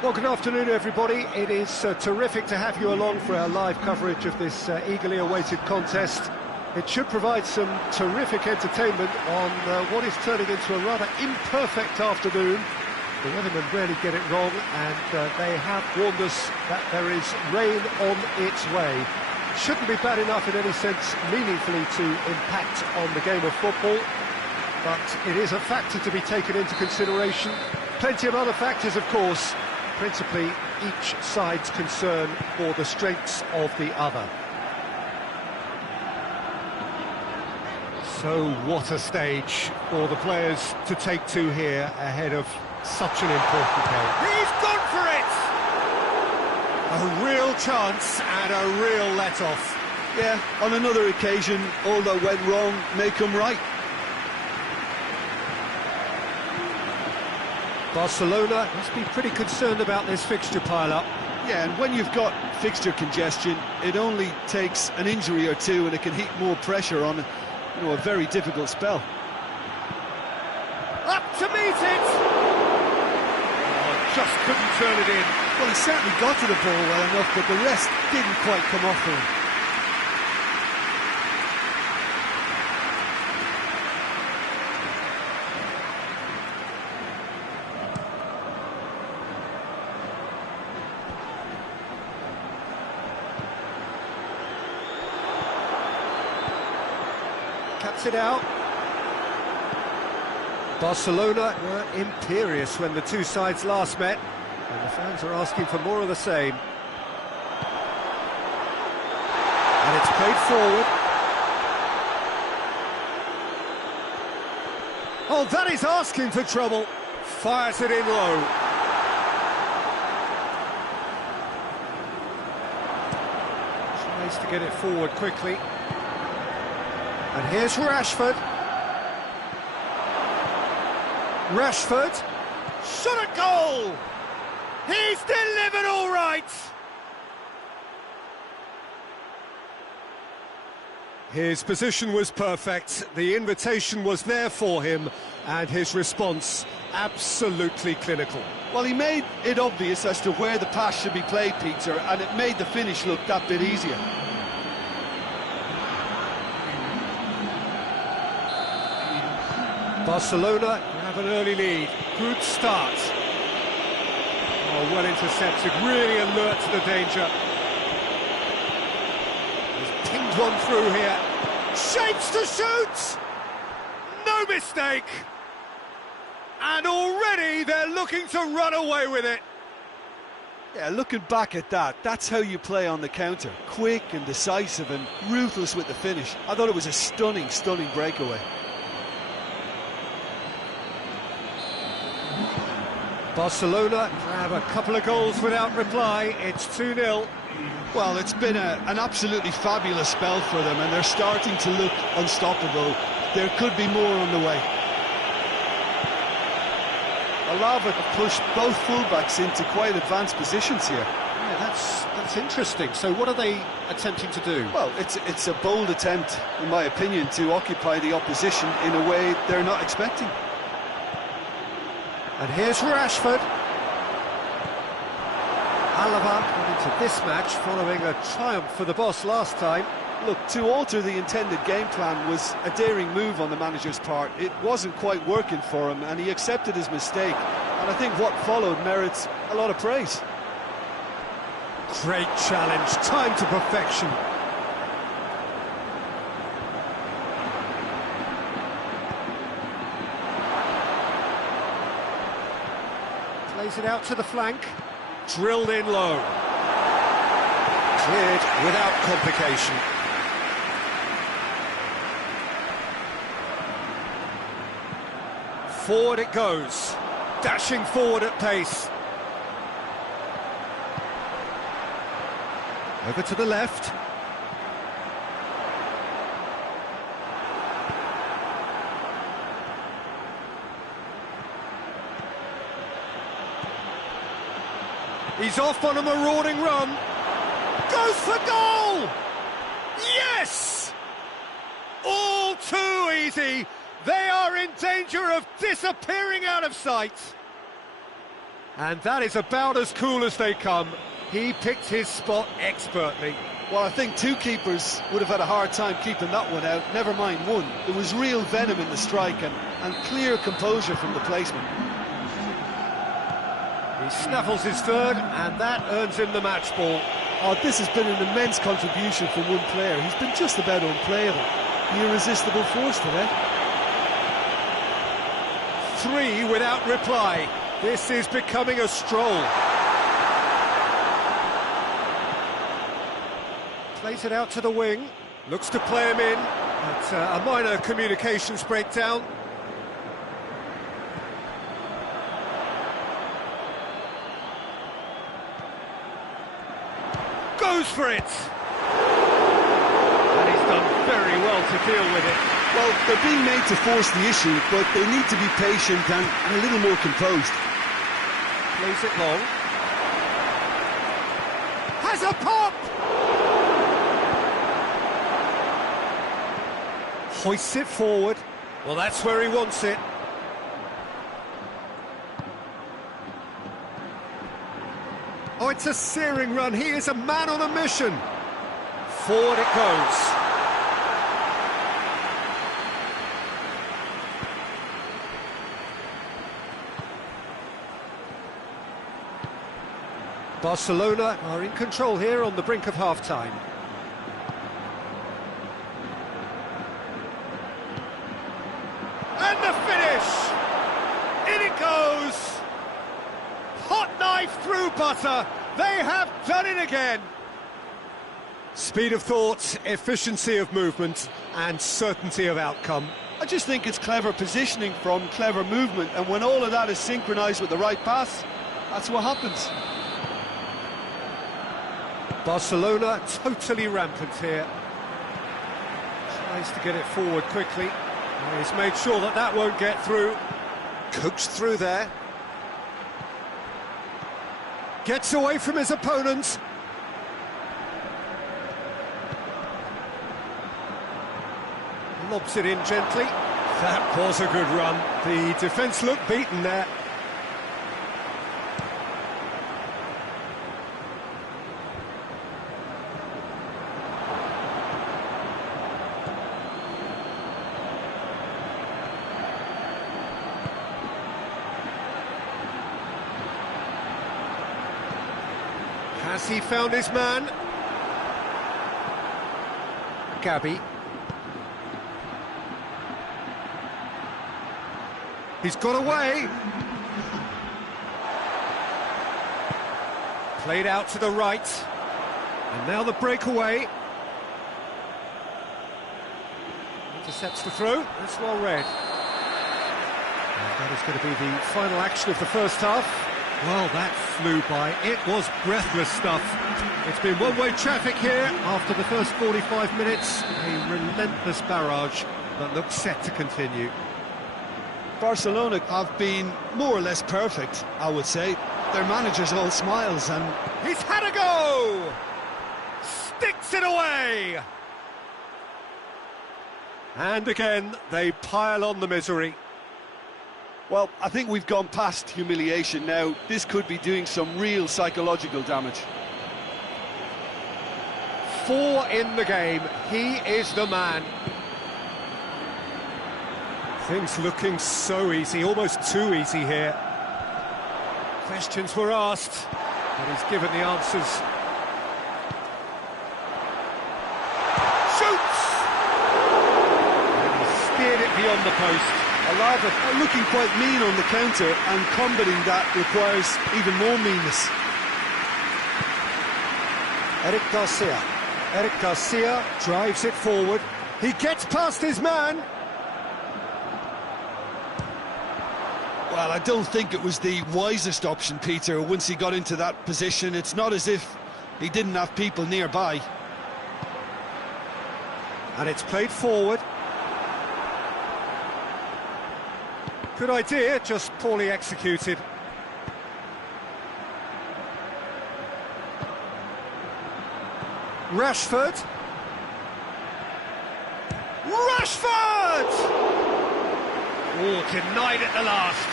Well, good afternoon, everybody. It is terrific to have you along for our live coverage of this eagerly awaited contest. It should provide some terrific entertainment on what is turning into a rather imperfect afternoon. The weathermen rarely get it wrong, and they have warned us that there is rain on its way. It shouldn't be bad enough in any sense meaningfully to impact on the game of football, but it is a factor to be taken into consideration. Plenty of other factors, of course, principally each side's concern for the strengths of the other. So what a stage for the players to take to here ahead of such an important game. He's gone for it! A real chance and a real let-off. Yeah, on another occasion, all that went wrong may come right. Barcelona must be pretty concerned about this fixture pile-up. Yeah, and when you've got fixture congestion, it only takes an injury or two and it can heap more pressure on, a very difficult spell. Up to meet it! Oh, just couldn't turn it in. Well, he certainly got to the ball well enough, but the rest didn't quite come off for him. Cuts it out. Barcelona were imperious when the two sides last met, and the fans are asking for more of the same. And it's played forward. Oh, that is asking for trouble. Fires it in low. Tries to get it forward quickly. And here's Rashford. Rashford. Shot a goal! He's delivered all right! His position was perfect, the invitation was there for him, and his response absolutely clinical. Well, he made it obvious as to where the pass should be played, Peter, and it made the finish look that bit easier. Barcelona have an early lead. Good start. Oh, well intercepted, really alert to the danger. He's pinged one through here. Shapes to shoot! No mistake! And already they're looking to run away with it. Yeah, looking back at that, that's how you play on the counter. Quick and decisive and ruthless with the finish. I thought it was a stunning, stunning breakaway. Barcelona have a couple of goals without reply. It's 2-0. Well, it's been an absolutely fabulous spell for them, and they're starting to look unstoppable. There could be more on the way. Alava pushed both fullbacks into quite advanced positions here. Yeah, that's interesting. So what are they attempting to do? Well, it's a bold attempt, in my opinion, to occupy the opposition in a way they're not expecting. And here's Rashford. Alaba went into this match following a triumph for the boss last time. Look, to alter the intended game plan was a daring move on the manager's part. It wasn't quite working for him, and he accepted his mistake. And I think what followed merits a lot of praise. Great challenge, time to perfection. Plays it out to the flank. Drilled in low. Cleared without complication. Forward it goes. Dashing forward at pace. Over to the left. He's off on a marauding run. Goes for goal! Yes! All too easy. They are in danger of disappearing out of sight. And that is about as cool as they come. He picked his spot expertly. Well, I think two keepers would have had a hard time keeping that one out, never mind one. There was real venom in the strike and clear composure from the placement. He snaffles his third, and that earns him the match ball. Oh, this has been an immense contribution from one player. He's been just about unplayable. The irresistible force today. 3 without reply. This is becoming a stroll. Plays it out to the wing. Looks to play him in. But a minor communications breakdown. Goes for it! And he's done very well to deal with it. Well, they're being made to force the issue, but they need to be patient and a little more composed. Plays it long. Has a pop! Hoists it forward. Well, that's where he wants it. Oh, it's a searing run. He is a man on a mission. Forward it goes. Barcelona are in control here on the brink of half-time. And the finish! In it goes! Hot knife through butter. They have done it again. Speed of thought, efficiency of movement, and certainty of outcome. I just think it's clever positioning from clever movement, and when all of that is synchronised with the right pass, that's what happens. Barcelona totally rampant here. Tries to get it forward quickly. He's made sure that that won't get through. Coaxed through there. Gets away from his opponent. Lobs it in gently. That was a good run. The defence looked beaten there. Has he found his man? Gabby. He's got away. Played out to the right. And now the breakaway. Intercepts the throw. That's well read. And that is going to be the final action of the first half. Well, that flew by. It was breathless stuff. It's been one-way traffic here after the first 45 minutes. A relentless barrage that looks set to continue. Barcelona have been more or less perfect, I would say. Their manager's all smiles and... He's had a go! Sticks it away! And again, they pile on the misery. Well, I think we've gone past humiliation now. This could be doing some real psychological damage. 4 in the game. He is the man. Things looking so easy, almost too easy here. Questions were asked, but he's given the answers. Shoots! And he steered it beyond the post. Alava looking quite mean on the counter, and combating that requires even more meanness. Eric Garcia. Eric Garcia drives it forward. He gets past his man. Well, I don't think it was the wisest option, Peter, once he got into that position. It's not as if he didn't have people nearby. And it's played forward. Good idea, just poorly executed. Rashford! Rashford! Oh, denied at the last.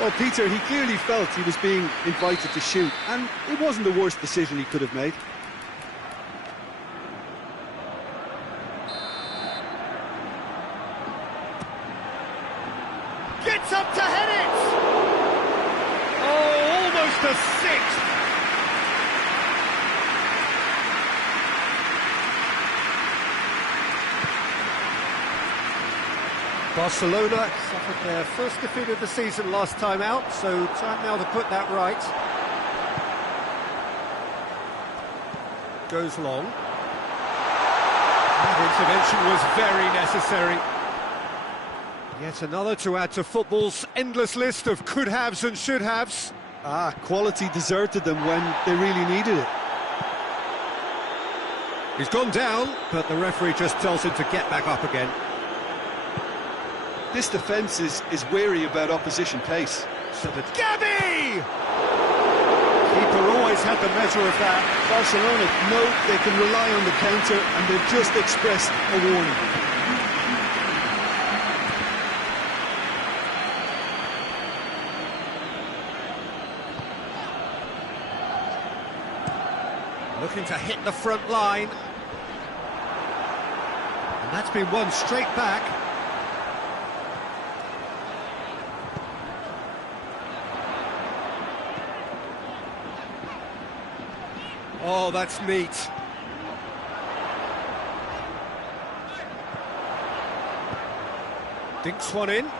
Well, Peter, he clearly felt he was being invited to shoot, and it wasn't the worst decision he could have made. Gets up to head it! Oh, almost a sixth! Barcelona suffered their first defeat of the season last time out, so time now to put that right. Goes long. That intervention was very necessary. Yet another to add to football's endless list of could-haves and should-haves. Quality deserted them when they really needed it. He's gone down, but the referee just tells him to get back up again. This defence is wary about opposition pace. So the Gabby! Keeper always had the measure of that. Barcelona know they can rely on the counter, and they've just expressed a warning. Looking to hit the front line. And that's been won straight back. Oh, that's neat. Dinks one in.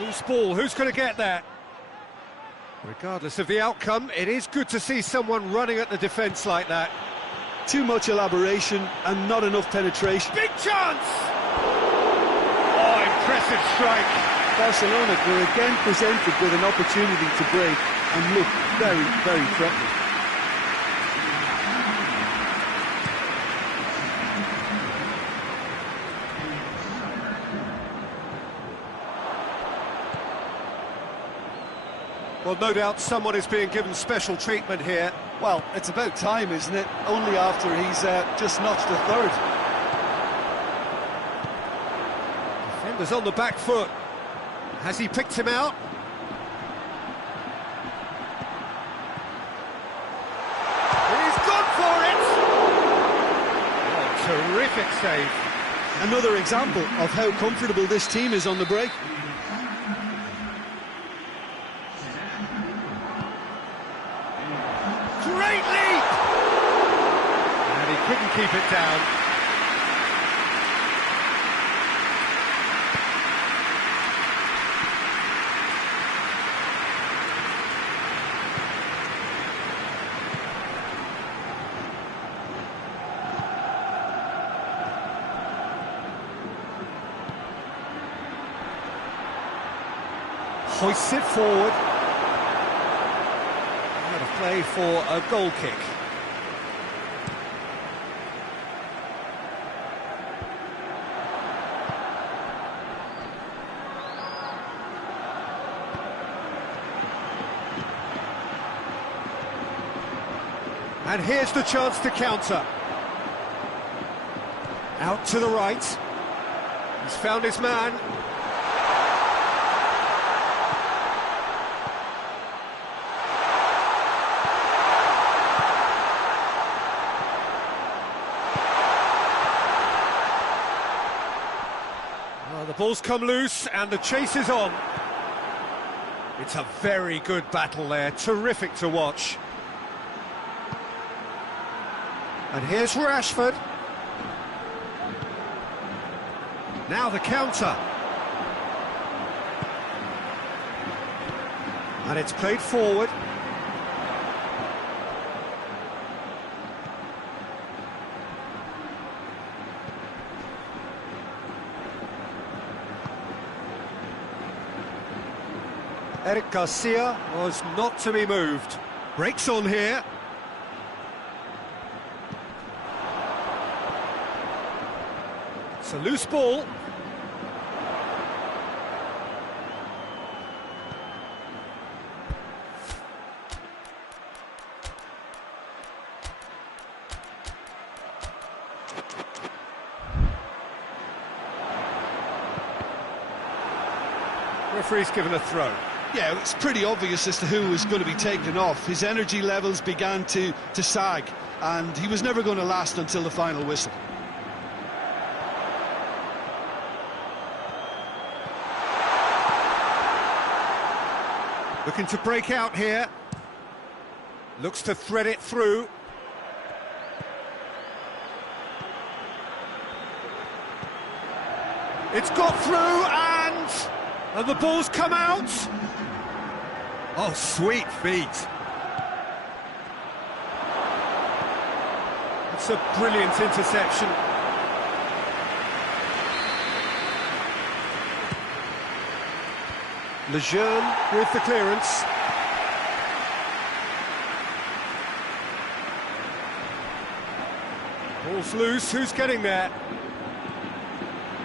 Loose ball, who's going to get that? Regardless of the outcome, it is good to see someone running at the defence like that. Too much elaboration and not enough penetration. Big chance! Oh, impressive strike. Barcelona were again presented with an opportunity to break and look very, very threatening. Well, no doubt someone is being given special treatment here. Well, it's about time, isn't it? Only after he's just notched a third. Defender's on the back foot. Has he picked him out? He's gone for it! Oh, terrific save. Another example of how comfortable this team is on the break. Great leap! And he couldn't keep it down. Hoists it forward. Out of play for a goal kick. And here's the chance to counter. Out to the right. He's found his man. The ball's come loose and the chase is on. It's a very good battle there, terrific to watch. And here's Rashford. Now the counter. And it's played forward. Eric Garcia was not to be moved. Breaks on here. It's a loose ball. Referee's given a throw. Yeah, it's pretty obvious as to who was going to be taken off. His energy levels began to sag, and he was never going to last until the final whistle. Looking to break out here. Looks to thread it through. It's got through, and the ball's come out. Oh, sweet feet. It's a brilliant interception. Lejeune with the clearance. Ball's loose, who's getting there?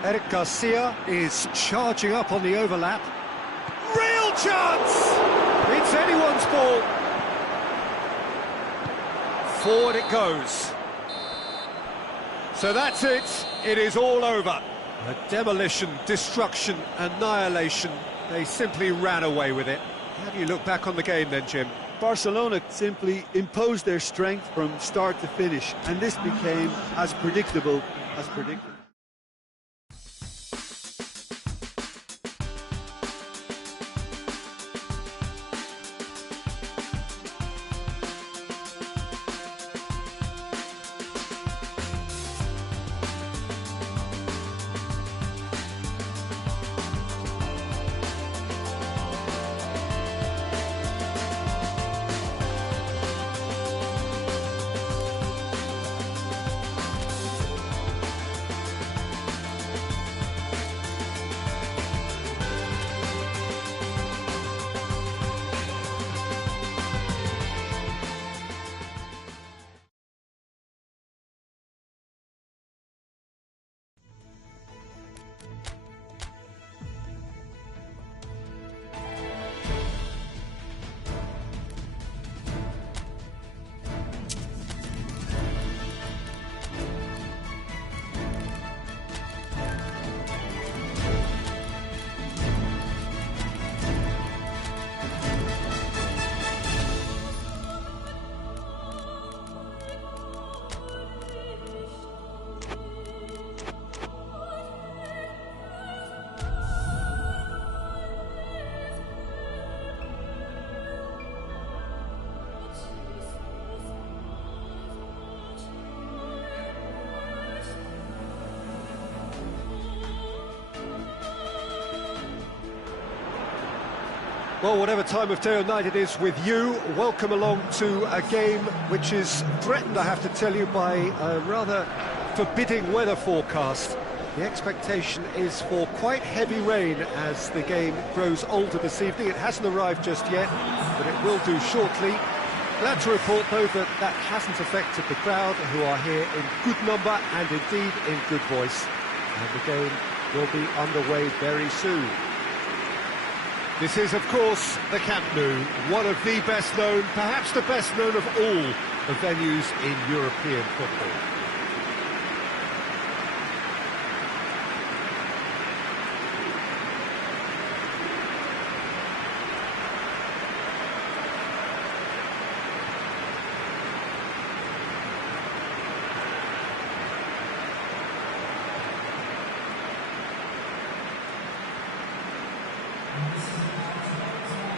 Eric Garcia is charging up on the overlap. Real chance! It's anyone's ball. Forward it goes. So that's it. It is all over. A demolition, destruction, annihilation. They simply ran away with it. How do you look back on the game then, Jim? Barcelona simply imposed their strength from start to finish, and this became as predictable as predictable. Well, whatever time of day or night it is with you, welcome along to a game which is threatened, I have to tell you, by a rather forbidding weather forecast. The expectation is for quite heavy rain as the game grows older this evening. It hasn't arrived just yet, but it will do shortly. Glad to report, though, that that hasn't affected the crowd, who are here in good number and indeed in good voice. And the game will be underway very soon. This is, of course, the Camp Nou, one of the best known, perhaps the best known of all the venues in European football.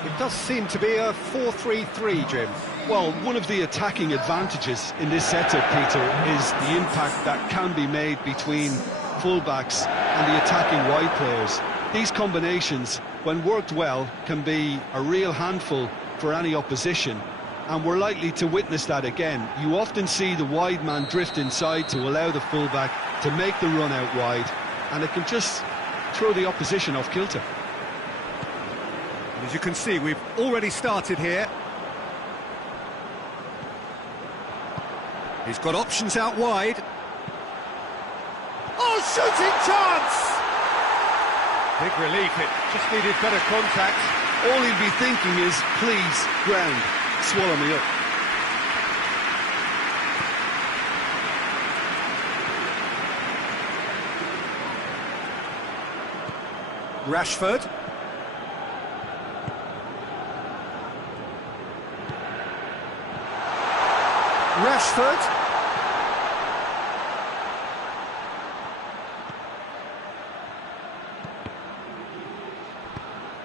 It does seem to be a 4-3-3, Jim. Well, one of the attacking advantages in this setup, Peter, is the impact that can be made between fullbacks and the attacking wide players. These combinations, when worked well, can be a real handful for any opposition, and we're likely to witness that again. You often see the wide man drift inside to allow the fullback to make the run out wide, and it can just throw the opposition off kilter. As you can see, we've already started here. He's got options out wide. Oh, shooting chance! Big relief, it just needed better contact. All he'd be thinking is, please, ground, swallow me up. Rashford. Rashford.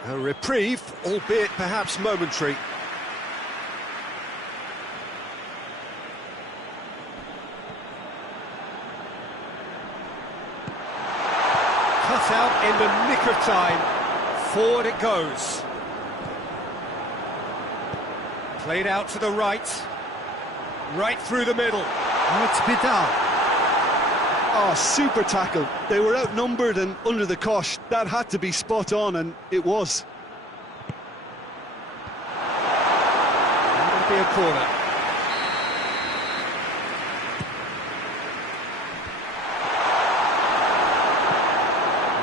A reprieve, albeit perhaps momentary. Cut out in the nick of time. Forward it goes. Played out to the right. Right through the middle. Oh, it's Vidal. Oh, super tackle. They were outnumbered and under the cosh. That had to be spot on, and it was. That'll be a corner.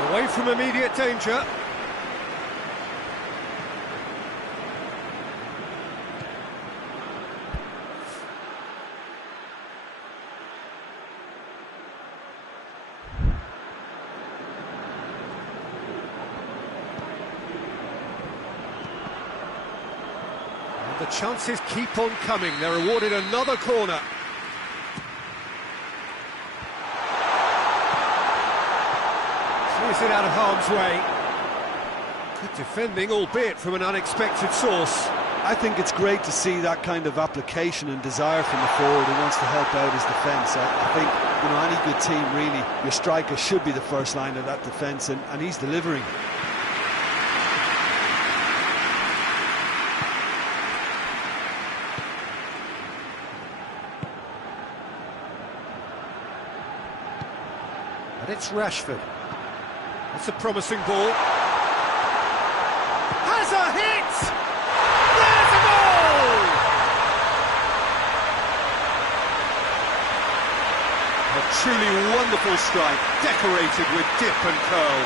Away from immediate danger. The chances keep on coming. They're awarded another corner. Clears it out of harm's way. Good defending, albeit from an unexpected source. I think it's great to see that kind of application and desire from the forward who wants to help out his defence. I think, you know, any good team, really, your striker should be the first line of that defence, and he's delivering. And it's Rashford. That's a promising ball. Has a hit! There's a goal! A truly wonderful strike, decorated with dip and curl.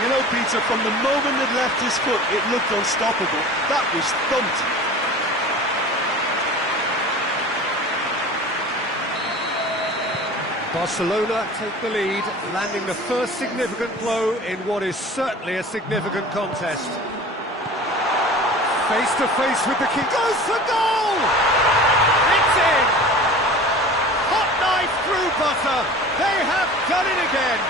You know, Peter, from the moment it left his foot, it looked unstoppable. That was thumped. Barcelona take the lead, landing the first significant blow in what is certainly a significant contest. Face to face with the king, goes for goal! It's in! Hot knife through butter, they have done it again!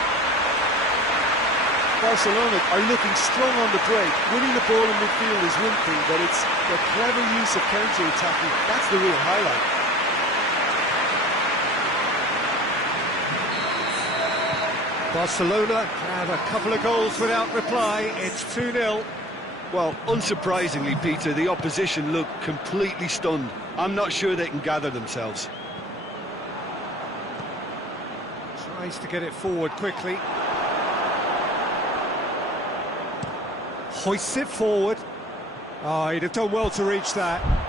Barcelona are looking strong on the break. Winning the ball in midfield is one thing, but it's the clever use of counter-attacking. That's the real highlight. Barcelona have a couple of goals without reply. It's 2-0. Well, unsurprisingly, Peter, the opposition look completely stunned. I'm not sure they can gather themselves. Tries to get it forward quickly. Hoists it forward. Oh, he'd have done well to reach that.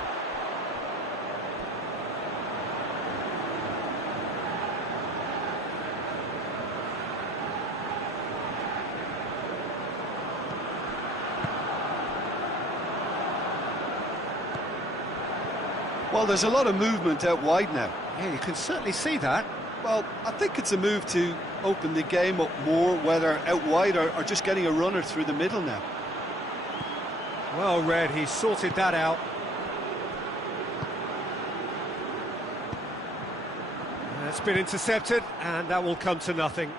Well, there's a lot of movement out wide now. Yeah, you can certainly see that. Well, I think it's a move to open the game up more, whether out wide or just getting a runner through the middle now. Well read, he sorted that out. That's been intercepted, and that will come to nothing.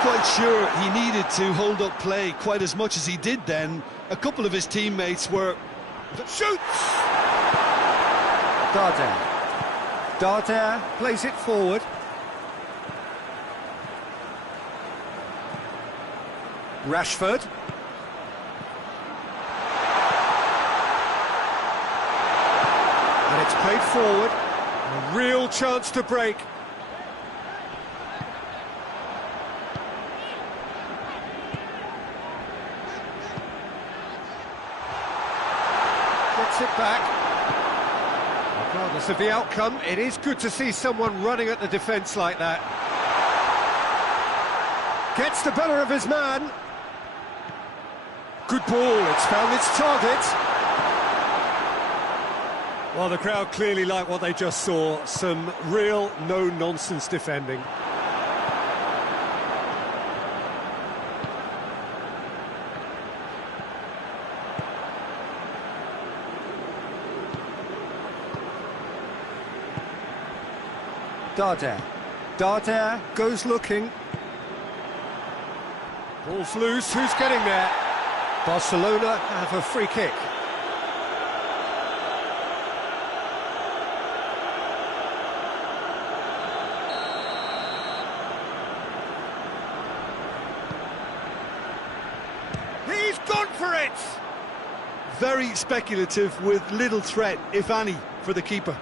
Quite sure he needed to hold up play quite as much as he did then. A couple of his teammates were... Shoots! Darder plays it forward. Rashford. And it's played forward. A real chance to break. Gets it back. Regardless of the outcome, it is good to see someone running at the defence like that. Gets the better of his man. Good ball, it's found its target. Well, the crowd clearly like what they just saw. Some real no-nonsense defending. Darder goes looking. Ball's loose, who's getting there? Barcelona have a free kick. He's gone for it! Very speculative with little threat, if any, for the keeper.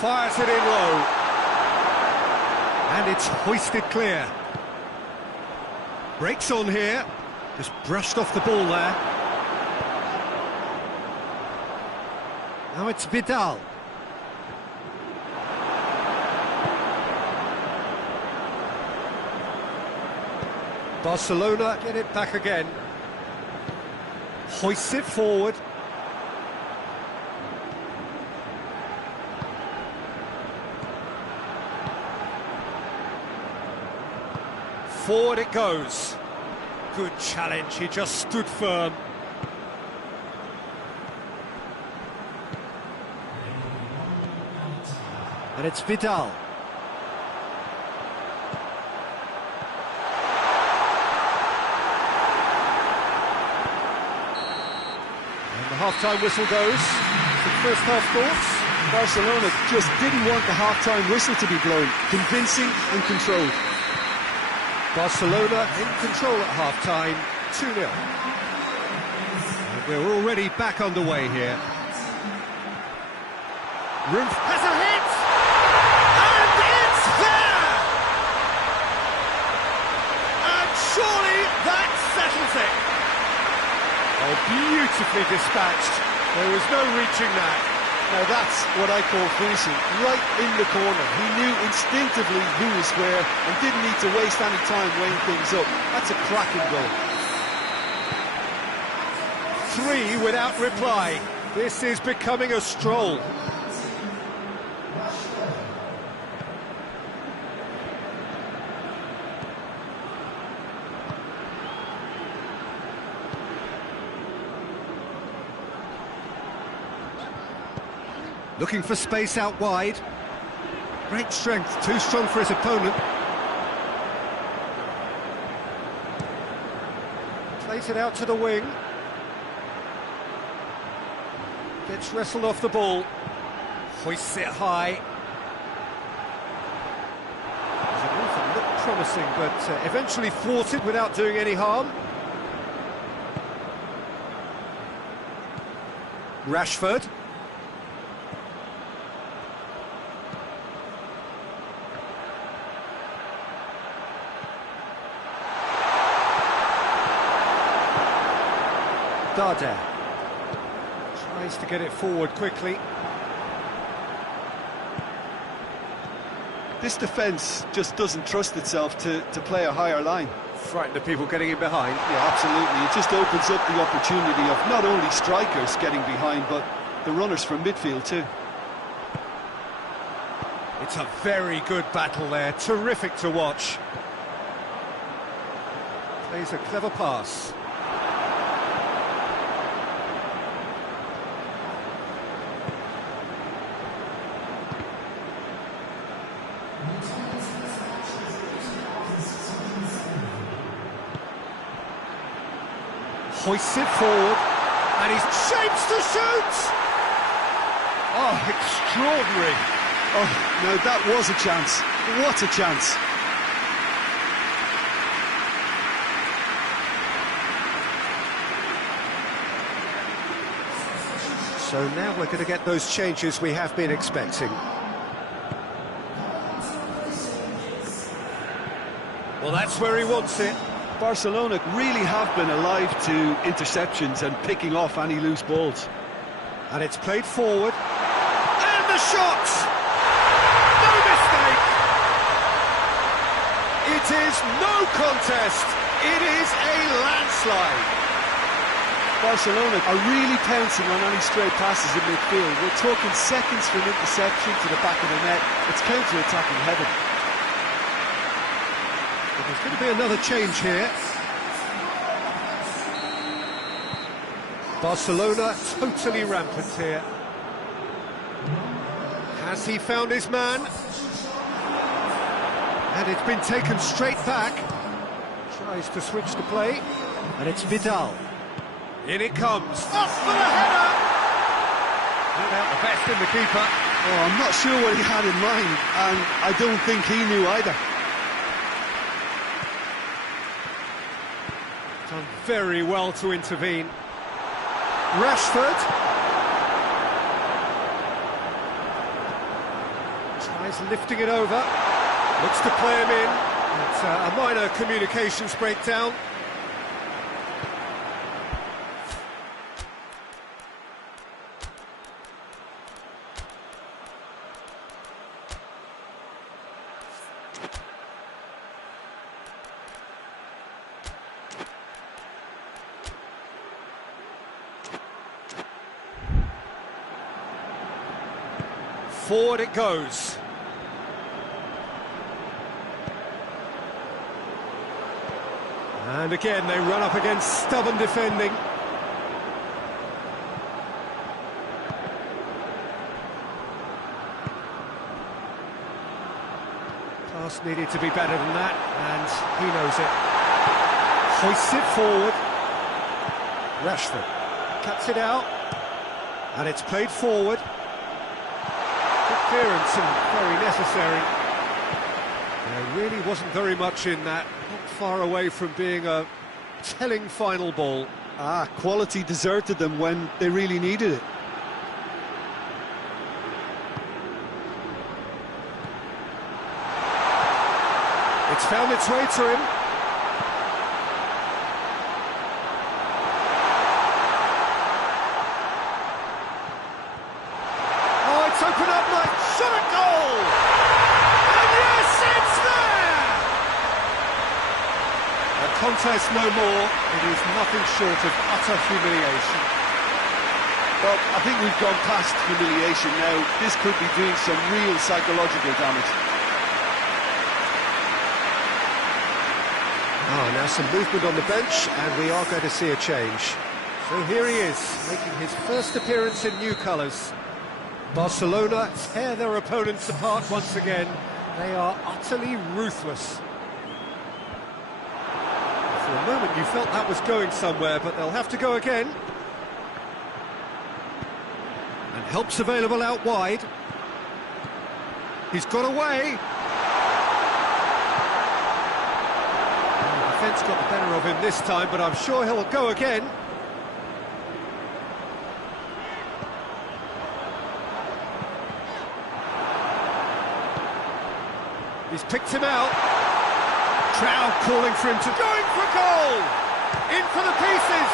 Fires it in low. And it's hoisted clear. Breaks on here. Just brushed off the ball there. Now it's Vidal. Barcelona get it back again. Hoists it forward. Forward it goes. Good challenge, he just stood firm. And it's Vidal. And the half-time whistle goes. Some first half thoughts. Barcelona just didn't want the half-time whistle to be blown. Convincing and controlled. Barcelona in control at half-time, 2-0. And we're already back underway here. Room has a hit! And it's there! And surely that settles it. Oh, beautifully dispatched. There was no reaching that. Now that's what I call finishing, right in the corner. He knew instinctively who was where and didn't need to waste any time weighing things up. That's a cracking goal. 3 without reply. This is becoming a stroll. Looking for space out wide. Great strength, too strong for his opponent. Plays it out to the wing. Gets wrestled off the ball. Hoists it high. The move looked promising, but eventually thwarted without doing any harm. Rashford. Darder tries to get it forward quickly. This defence just doesn't trust itself to play a higher line. Frightened of people getting in behind. Yeah, absolutely. It just opens up the opportunity of not only strikers getting behind, but the runners from midfield too. It's a very good battle there, terrific to watch. Plays a clever pass. Hoists it forward, and he's shapes to shoot! Oh, extraordinary. Oh, now that was a chance. What a chance. So now we're going to get those changes we have been expecting. Well, that's where he wants it. Barcelona really have been alive to interceptions and picking off any loose balls. And it's played forward. And the shot! No mistake! It is no contest. It is a landslide. Barcelona are really pouncing on any stray passes in midfield. We're talking seconds from interception to the back of the net. It's counter-attacking heaven. There's going to be another change here. Barcelona totally rampant here. Has he found his man? And it's been taken straight back. Tries to switch the play. And it's Vidal. In it comes. Up for the header! Not out the best in the keeper. Oh, I'm not sure what he had in mind, and I don't think he knew either. Done very well to intervene. Rashford. Tries lifting it over. Looks to play him in. It's a minor communications breakdown. Forward it goes. And again, they run up against stubborn defending. Pass needed to be better than that, and he knows it. Hoists it forward. Rashford cuts it out, and it's played forward. Clearance and very necessary. There really wasn't very much in that, not far away from being a telling final ball. Quality deserted them when they really needed it. It's found its way to him. Oh, it's opened up like shot at goal! And yes, it's there! A contest no more. It is nothing short of utter humiliation. Well, I think we've gone past humiliation now. This could be doing some real psychological damage. Oh, now some movement on the bench, and we are going to see a change. So here he is, making his first appearance in new colours. Barcelona tear their opponents apart once again. They are utterly ruthless. For a moment you felt that was going somewhere, but they'll have to go again. And help's available out wide. He's got away. The defence got the better of him this time, but I'm sure he'll go again. He's picked him out. Crowd calling for him to... Going for goal! In for the pieces!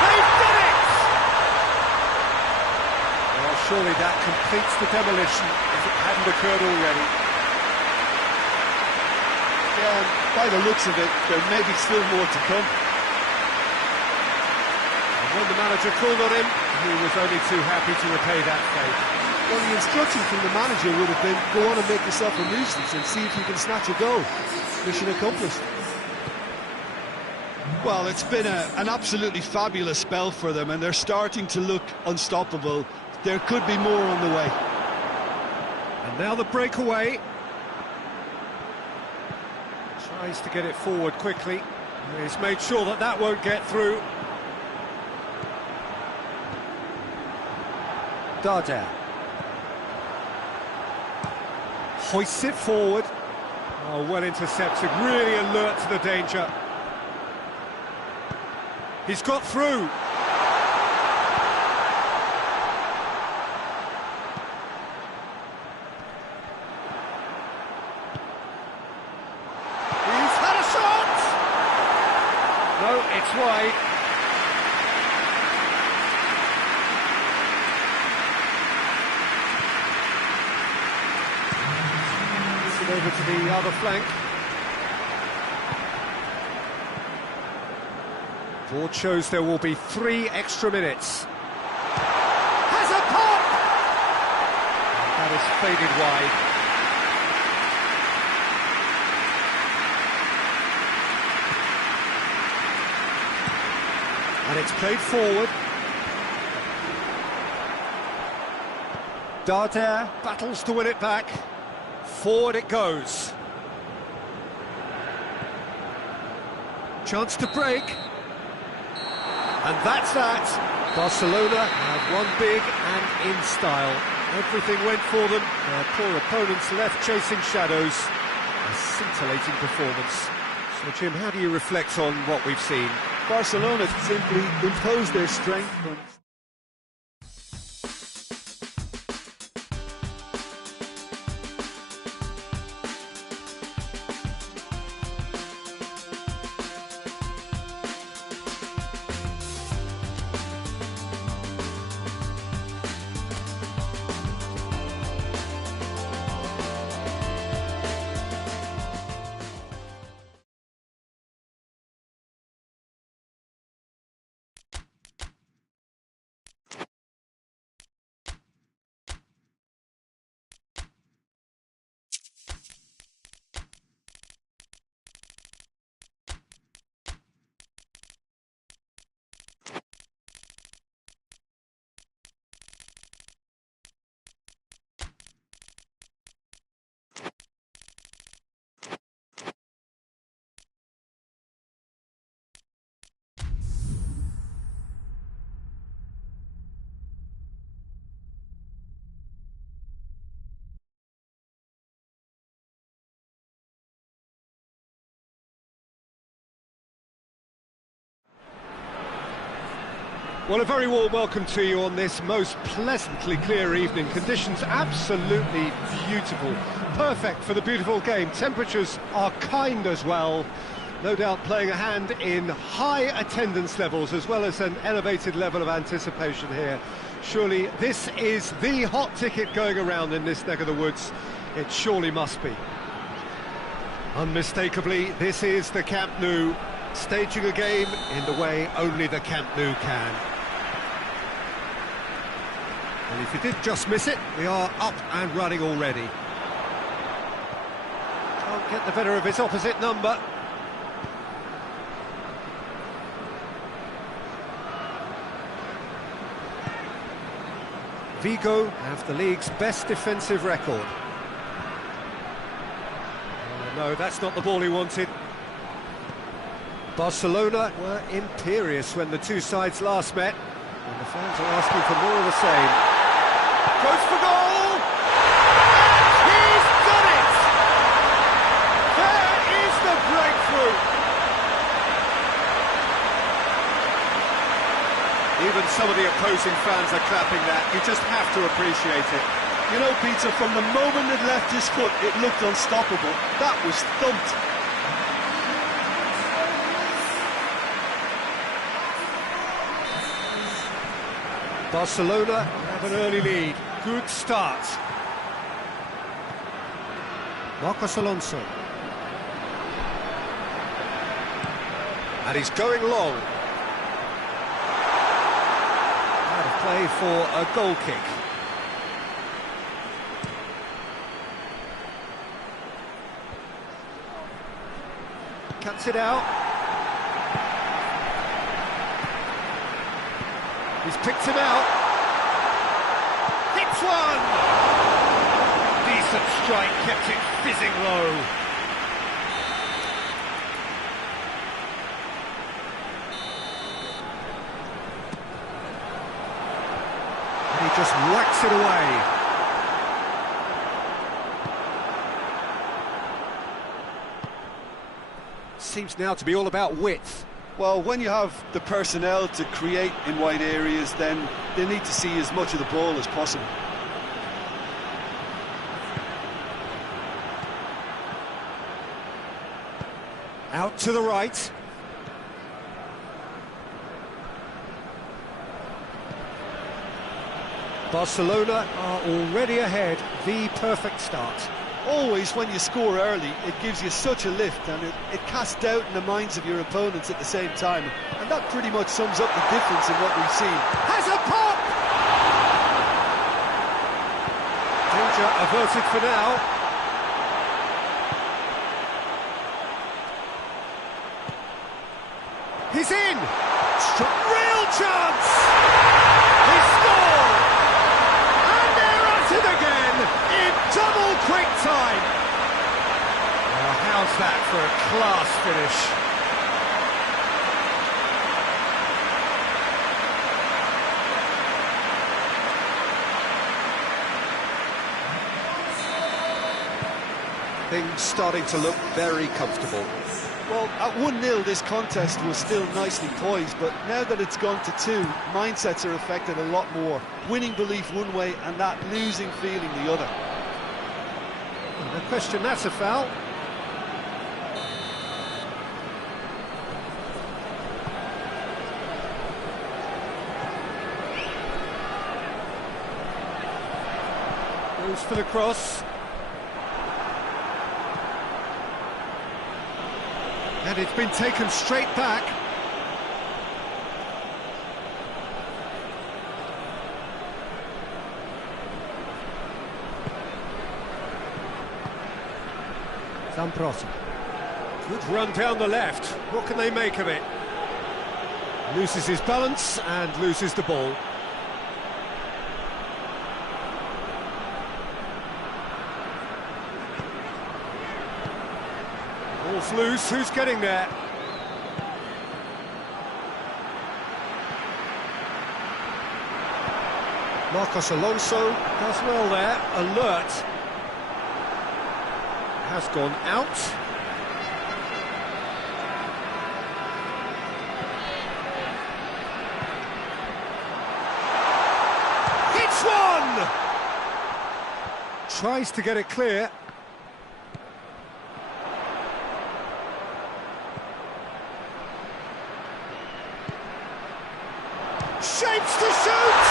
They've done it! Well, surely that completes the demolition if it hadn't occurred already. Yeah, by the looks of it, there may be still more to come. And when the manager called on him, he was only too happy to repay that favour. Well, the instruction from the manager would have been, go on and make yourself a nuisance and see if you can snatch a goal. Mission accomplished. Well, it's been an absolutely fabulous spell for them, and they're starting to look unstoppable. There could be more on the way. And now the breakaway. Tries to get it forward quickly. He's made sure that that won't get through. Darder. Hoists it forward. Oh, well intercepted, really alert to the danger. He's got through. He's had a shot! No, it's wide. Over to the other flank. Board shows there will be 3 extra minutes. Has a pop! That is faded wide. And And it's played forward. Darder battles to win it back. Forward it goes. Chance to break. And that's that. Barcelona have won big and in style. Everything went for them. Their poor opponents left chasing shadows. A scintillating performance. So, Jim, how do you reflect on what we've seen? Barcelona simply imposed their strength on... Well, a very warm welcome to you on this most pleasantly clear evening. Conditions absolutely beautiful. Perfect for the beautiful game. Temperatures are kind as well. No doubt playing a hand in high attendance levels as well as an elevated level of anticipation here. Surely this is the hot ticket going around in this neck of the woods. It surely must be. Unmistakably, this is the Camp Nou, staging a game in the way only the Camp Nou can. And if you did just miss it, we are up and running already. Can't get the better of his opposite number. Vigo have the league's best defensive record. Oh, no, that's not the ball he wanted. Barcelona were imperious when the two sides last met, and the fans are asking for more of the same. Goes for goal! He's done it! There is the breakthrough! Even some of the opposing fans are clapping that. You just have to appreciate it. You know, Peter, from the moment it left his foot, it looked unstoppable. That was thumped. Barcelona have an early lead. Good start. Marcos Alonso. And he's going long. Out of play for a goal kick. Cuts it out. He's picked him out. Hits one! Decent strike, kept it fizzing low. And he just whacks it away. Seems now to be all about width. Well, when you have the personnel to create in wide areas, then they need to see as much of the ball as possible. Out to the right. Barcelona are already ahead. The perfect start. Always, when you score early, it gives you such a lift, and it casts doubt in the minds of your opponents at the same time. And that pretty much sums up the difference in what we've seen. Has a pop! Danger averted for now. He's in! Real chance! He scored! And they're at it again in double quick time! Well, how's that for a class finish? Things starting to look very comfortable. Well, at 1-0 this contest was still nicely poised, but now that it's gone to 2, mindsets are affected a lot more. Winning belief one way and that losing feeling the other. No question, that's a foul. Goes for the cross. And it's been taken straight back. Zamprosa. Good run down the left. What can they make of it? Loses his balance and loses the ball. Ball's loose, who's getting there? Marcos Alonso Does well there, alert. Has gone out. Hits one! Tries to get it clear. Shapes to shoot!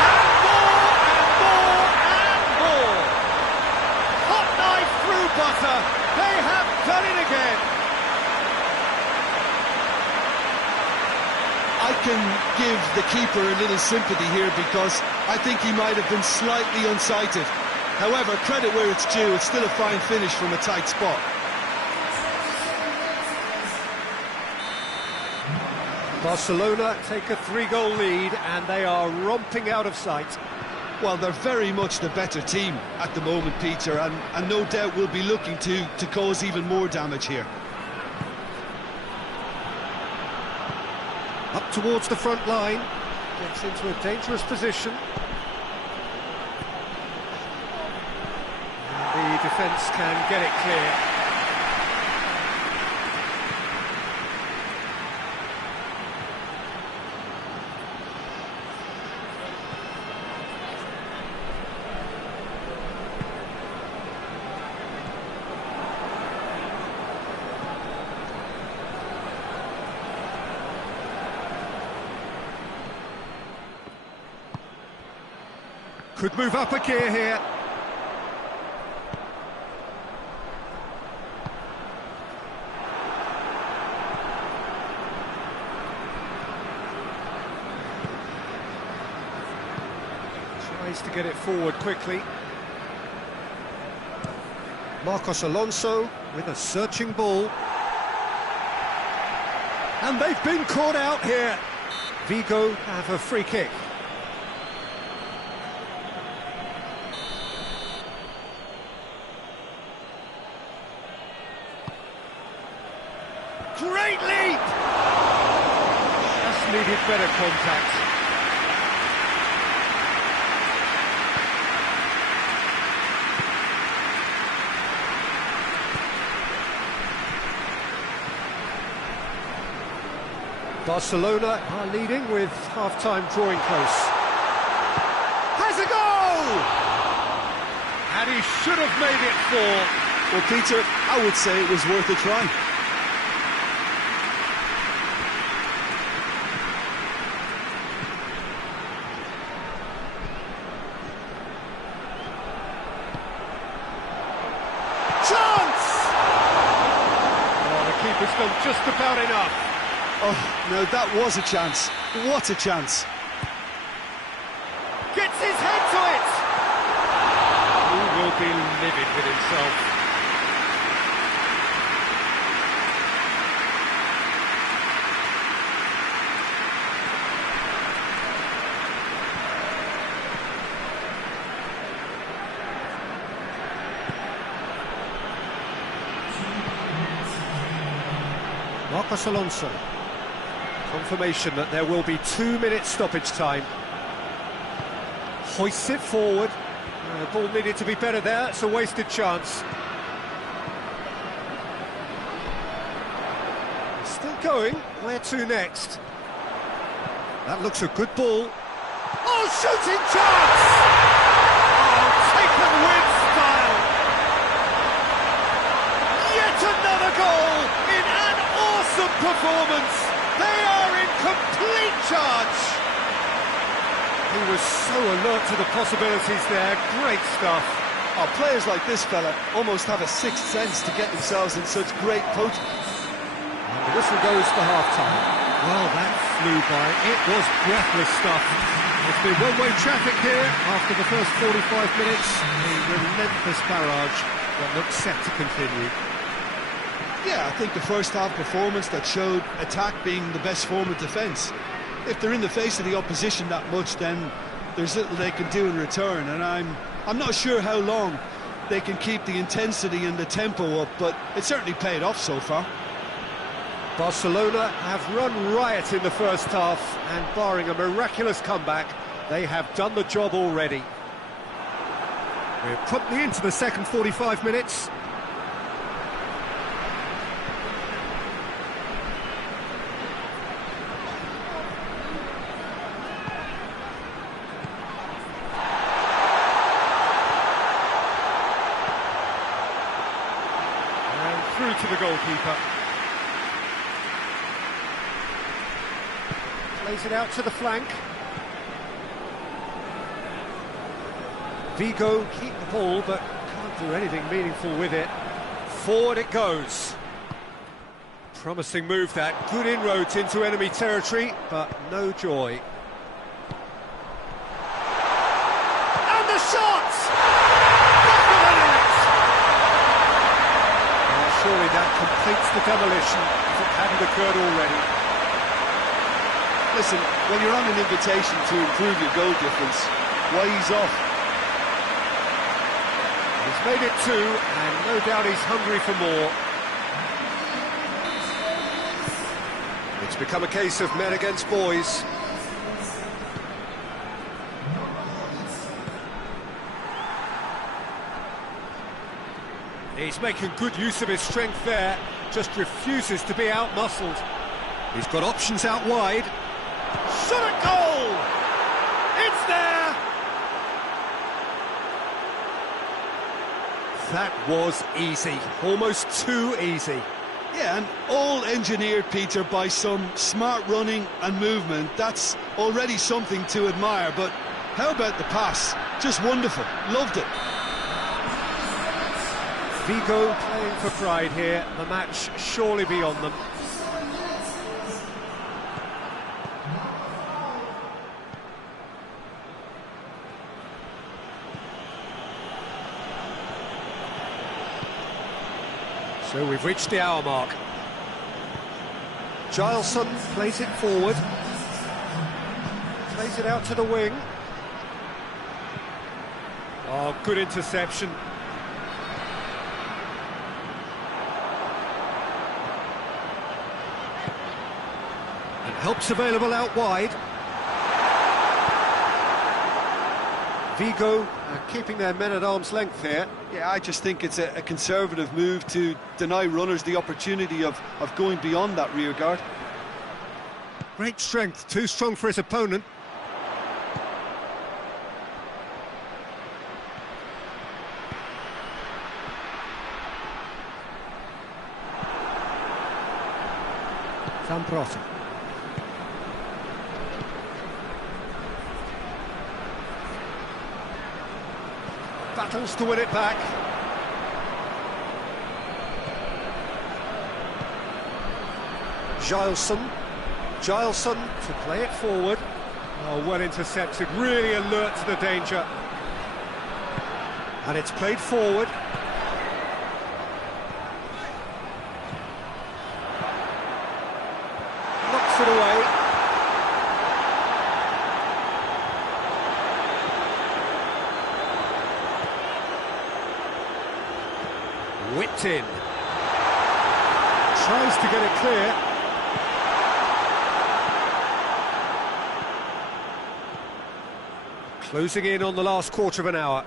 And more, and more! Hot knife through butter! They have done it again! I can give the keeper a little sympathy here because I think he might have been slightly unsighted. However, credit where it's due, it's still a fine finish from a tight spot. Barcelona take a 3-goal lead and they are romping out of sight. Well, they're very much the better team at the moment, Peter, and no doubt will be looking to cause even more damage here. Up towards the front line, gets into a dangerous position. And the defence can get it clear. Could move up a gear here. Tries to get it forward quickly. Marcos Alonso With a searching ball. And they've been caught out here. Vigo have a free kick. Great leap! Just needed better contact. Barcelona are leading with half-time drawing close. Has a goal! And he should have made it 4. Well, Peter, I would say it was worth a try. Chance! Oh, the keeper's done just about enough. Oh, no, that was a chance. What a chance. Gets his head to it! He will be livid with himself. Marcos Alonso. Confirmation that there will be 2 minutes stoppage time. Hoists it forward. The ball needed to be better there. It's a wasted chance. Still going. Where to next? That looks a good ball. Oh, shooting chance! Oh, taken with style. Yet another goal in an awesome performance. They are in complete charge. He was so alert to the possibilities there. Great stuff. Oh, players like this fella almost have a sixth sense to get themselves in such great coaching. And the whistle goes for half-time. Well, that flew by. It was breathless stuff. It's been one-way traffic here after the first 45 minutes. A relentless barrage that looks set to continue. Yeah, I think the first half performance that showed attack being the best form of defence. If they're in the face of the opposition that much, then there's little they can do in return, and I'm not sure how long they can keep the intensity and the tempo up, but it certainly paid off so far. Barcelona have run riot in the first half, and barring a miraculous comeback, they have done the job already. We're promptly into the second 45 minutes. And through to the goalkeeper. Plays it out to the flank. Vigo keep the ball, but can't do anything meaningful with it. Forward it goes. Promising move that. Good inroads into enemy territory, but no joy. And the shot! Well, surely that completes the demolition if it hadn't occurred already. Listen, when you're on an invitation to improve your goal difference, why ease off? He's made it 2, and no doubt he's hungry for more. It's become a case of men against boys. He's making good use of his strength there, just refuses to be out-muscled. He's got options out wide. Shot at goal! It's there! That was easy, almost too easy. Yeah, and all engineered, Peter, by some smart running and movement. That's already something to admire, but how about the pass? Just wonderful, loved it. Vigo playing for pride here, the match surely beyond them. So we've reached the hour mark. Gileson plays it forward. Plays it out to the wing. Oh, good interception. And help's available out wide. Vigo keeping their men at arm's length here. Yeah, I just think it's a conservative move to deny runners the opportunity of going beyond that rear guard. Great strength, too strong for his opponent. Zambrossi. Battles to win it back. Gileson to play it forward. Oh, well intercepted, really alert to the danger. And it's played forward. Knocks it away. Whipped in. Tries chances to get it clear. Closing in on the last quarter of an hour.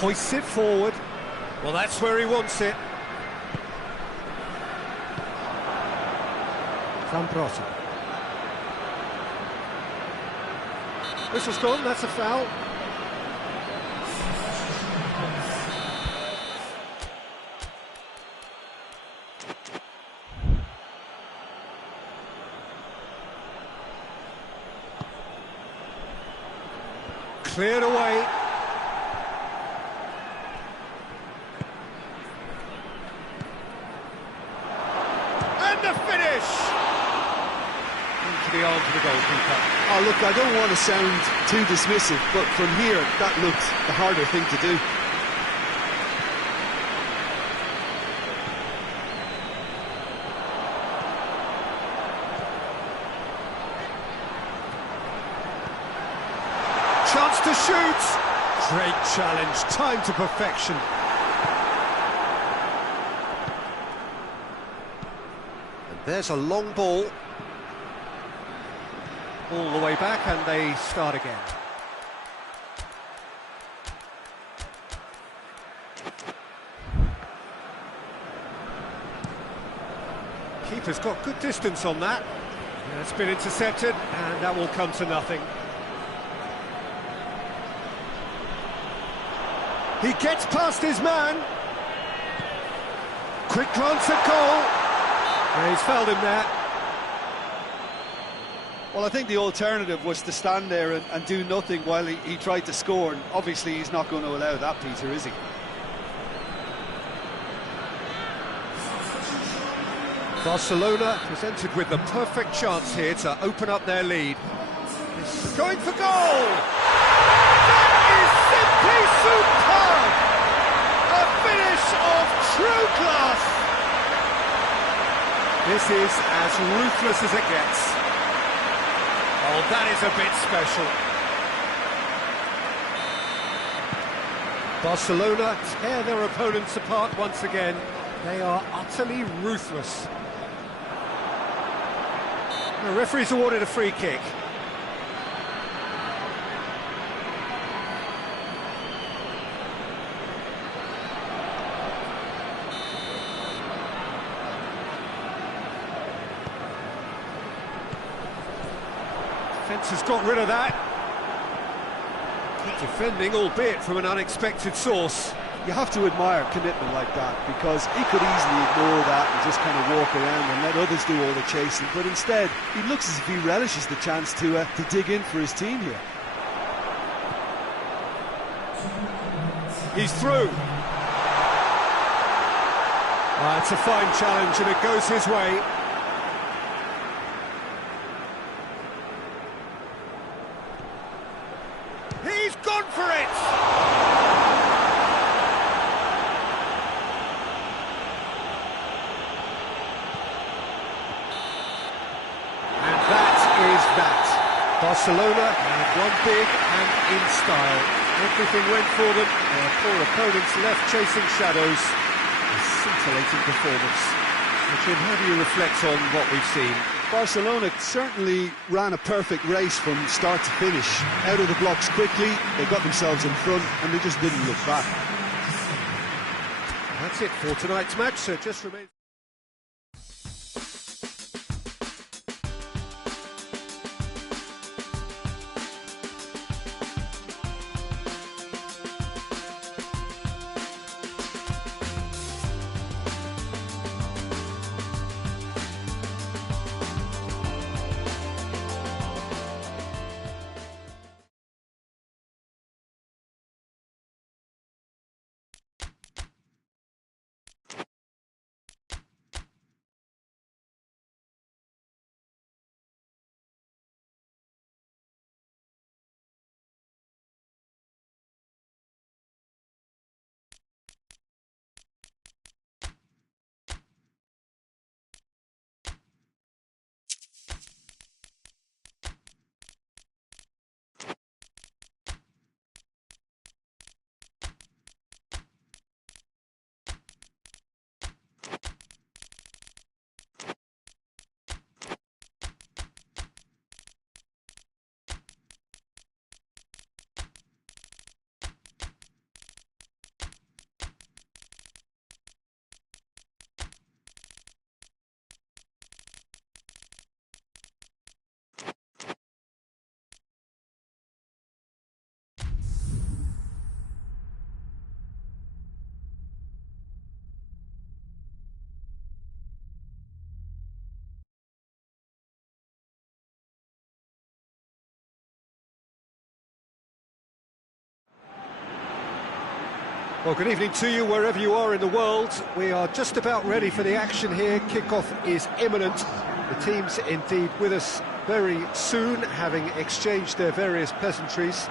Hoists it forward. Well, that's where he wants it. Zamprosi. Whistle's gone, that's a foul. Cleared away. And the finish! Into the arms of the goalkeeper. Oh, look, I don't want to sound too dismissive, but from here, that looked the harder thing to do. Chance to shoot! Great challenge, time to perfection. And there's a long ball. All the way back, and they start again. Keeper's got good distance on that. And it's been intercepted, and that will come to nothing. He gets past his man. Quick glance at goal. And he's fouled him there. Well, I think the alternative was to stand there and do nothing while he tried to score, and obviously he's not going to allow that, Peter, is he? Barcelona presented with the perfect chance here to open up their lead. It's going for goal! That is simply superb! A finish of true class! This is as ruthless as it gets. Oh, that is a bit special. Barcelona tear their opponents apart once again. They are utterly ruthless. The referee's awarded a free kick. Defence has got rid of that. Good defending, albeit from an unexpected source. You have to admire commitment like that, because he could easily ignore that and just kind of walk around and let others do all the chasing, but instead he looks as if he relishes the chance to dig in for his team here. He's through. It's a fine challenge and it goes his way. He's gone for it! And that is that. Barcelona had one big and in style. Everything went for them. Their poor opponents left chasing shadows. A scintillating performance. Jim, how do you reflect on what we've seen? Barcelona certainly ran a perfect race from start to finish. Out of the blocks quickly, they got themselves in front, and they just didn't look back. That's it for tonight's match, so it just remains... Well, good evening to you wherever you are in the world. We are just about ready for the action here. Kickoff is imminent. The team's indeed with us very soon, having exchanged their various pleasantries.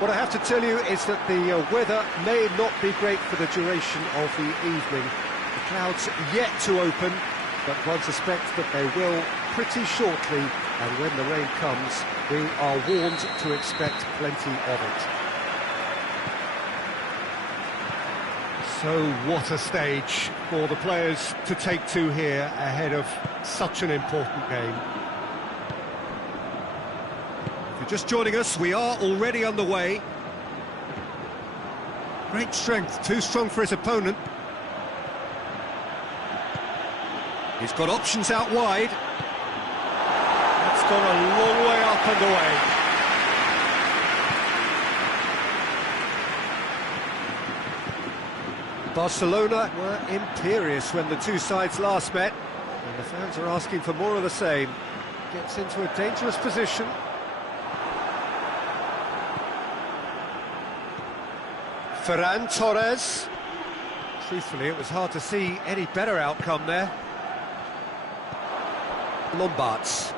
What I have to tell you is that the weather may not be great for the duration of the evening. The clouds yet to open, but one suspects that they will pretty shortly, and when the rain comes, we are warned to expect plenty of it. So what a stage for the players to take to here ahead of such an important game. If you're just joining us, we are already underway. Great strength, too strong for his opponent. He's got options out wide. That's gone a long way up and away. Barcelona were imperious when the two sides last met, and the fans are asking for more of the same. Gets into a dangerous position. Ferran Torres. Truthfully, it was hard to see any better outcome there. Lombards.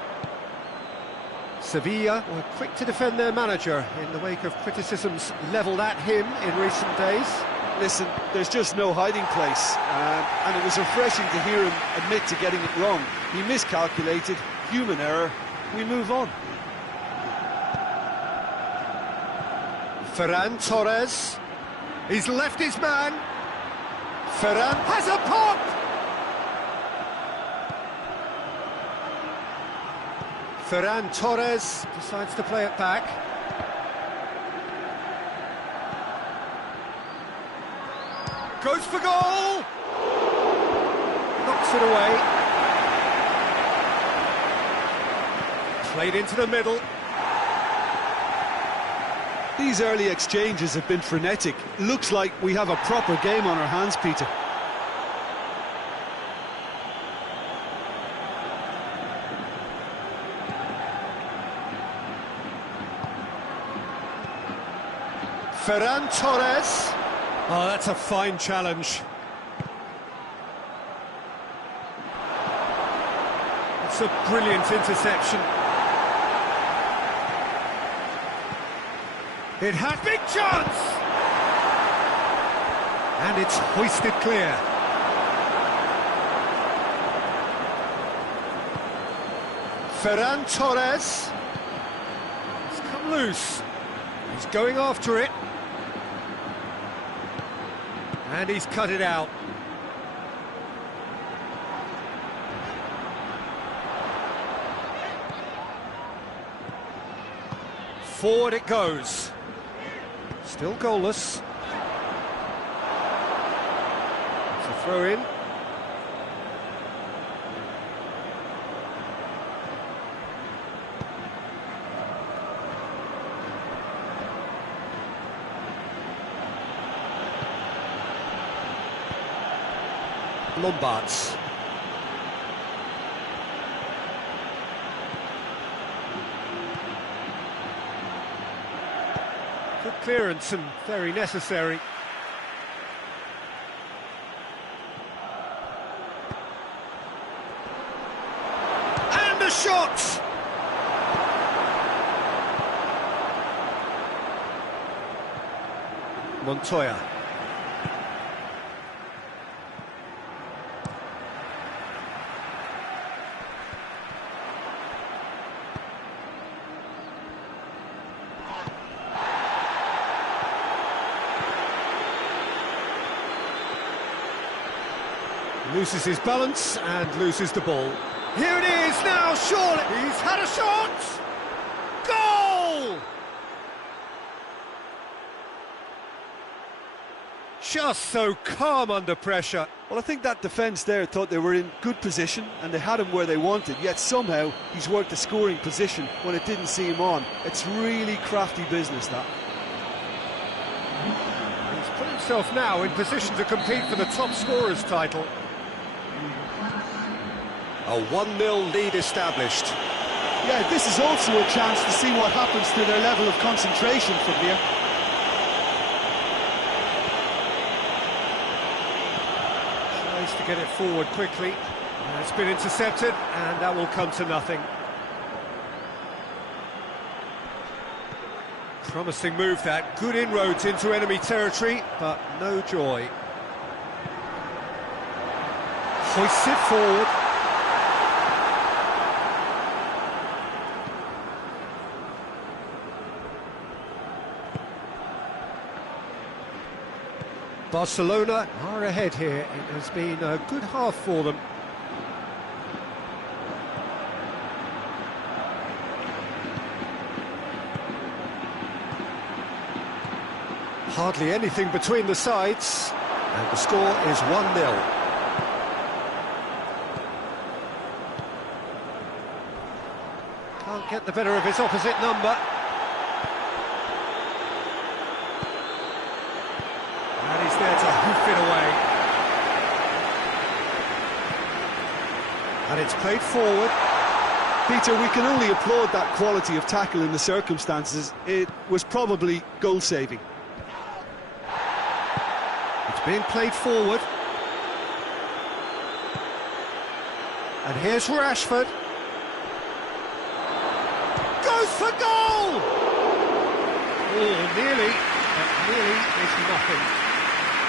Sevilla were quick to defend their manager in the wake of criticisms levelled at him in recent days. Listen, there's just no hiding place, and it was refreshing to hear him admit to getting it wrong. He miscalculated, human error, we move on. Ferran Torres, he's left his man. Ferran has a pop! Ferran Torres decides to play it back. Goes for goal! Knocks it away. Played into the middle. These early exchanges have been frenetic. Looks like we have a proper game on our hands, Peter. Ferran Torres. Oh, that's a fine challenge. It's a brilliant interception. It had big chance! And it's hoisted clear. Ferran Torres. It's come loose. He's going after it. And he's cut it out. Forward it goes. Still goalless. It's a throw in. Lombards. Good clearance and very necessary. And a shot! Montoya. Loses his balance and loses the ball. Here it is now, surely! He's had a shot! Goal! Just so calm under pressure. Well, I think that defence there thought they were in good position and they had him where they wanted, yet somehow he's worked the scoring position when it didn't see him on. It's really crafty business, that. He's put himself now in position to compete for the top scorers title. A 1-0 lead established. Yeah, this is also a chance to see what happens to their level of concentration from here. Tries to get it forward quickly. It's been intercepted, and that will come to nothing. Promising move that. Good inroads into enemy territory, but no joy. Hoists it forward. Barcelona are ahead here. It has been a good half for them. Hardly anything between the sides, and the score is 1-0. Can't get the better of his opposite number. And he's there to hoof it away. And it's played forward. Peter, we can only applaud that quality of tackle in the circumstances. It was probably goal-saving. It's being played forward. And here's Rashford. Goes for goal! Oh, nearly, but nearly is nothing.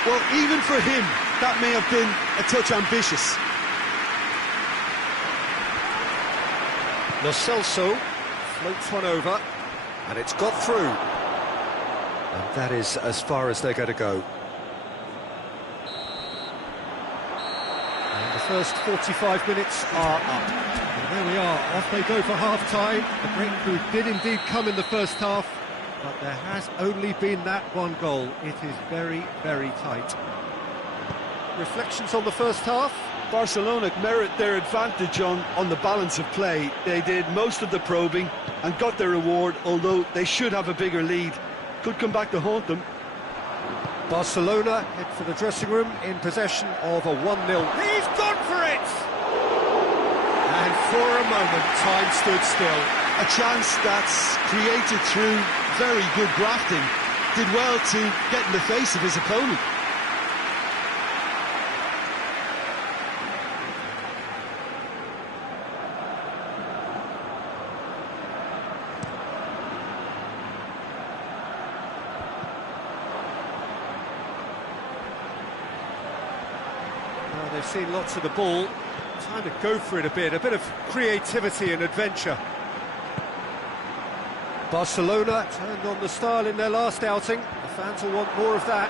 Well, even for him, that may have been a touch ambitious. Lo Celso floats one over, and it's got through. And that is as far as they're going to go. And the first 45 minutes are up. And there we are, off they go for half-time. The breakthrough did indeed come in the first half, but there has only been that one goal. It is very, very tight. Reflections on the first half? Barcelona merit their advantage on the balance of play. They did most of the probing and got their reward, although they should have a bigger lead. Could come back to haunt them. Barcelona head for the dressing room in possession of a 1-0. He's gone for it! And for a moment, time stood still. A chance that's created through very good grafting. Did well to get in the face of his opponent. Well, they've seen lots of the ball. Time to go for it a bit of creativity and adventure. Barcelona turned on the style in their last outing. The fans will want more of that.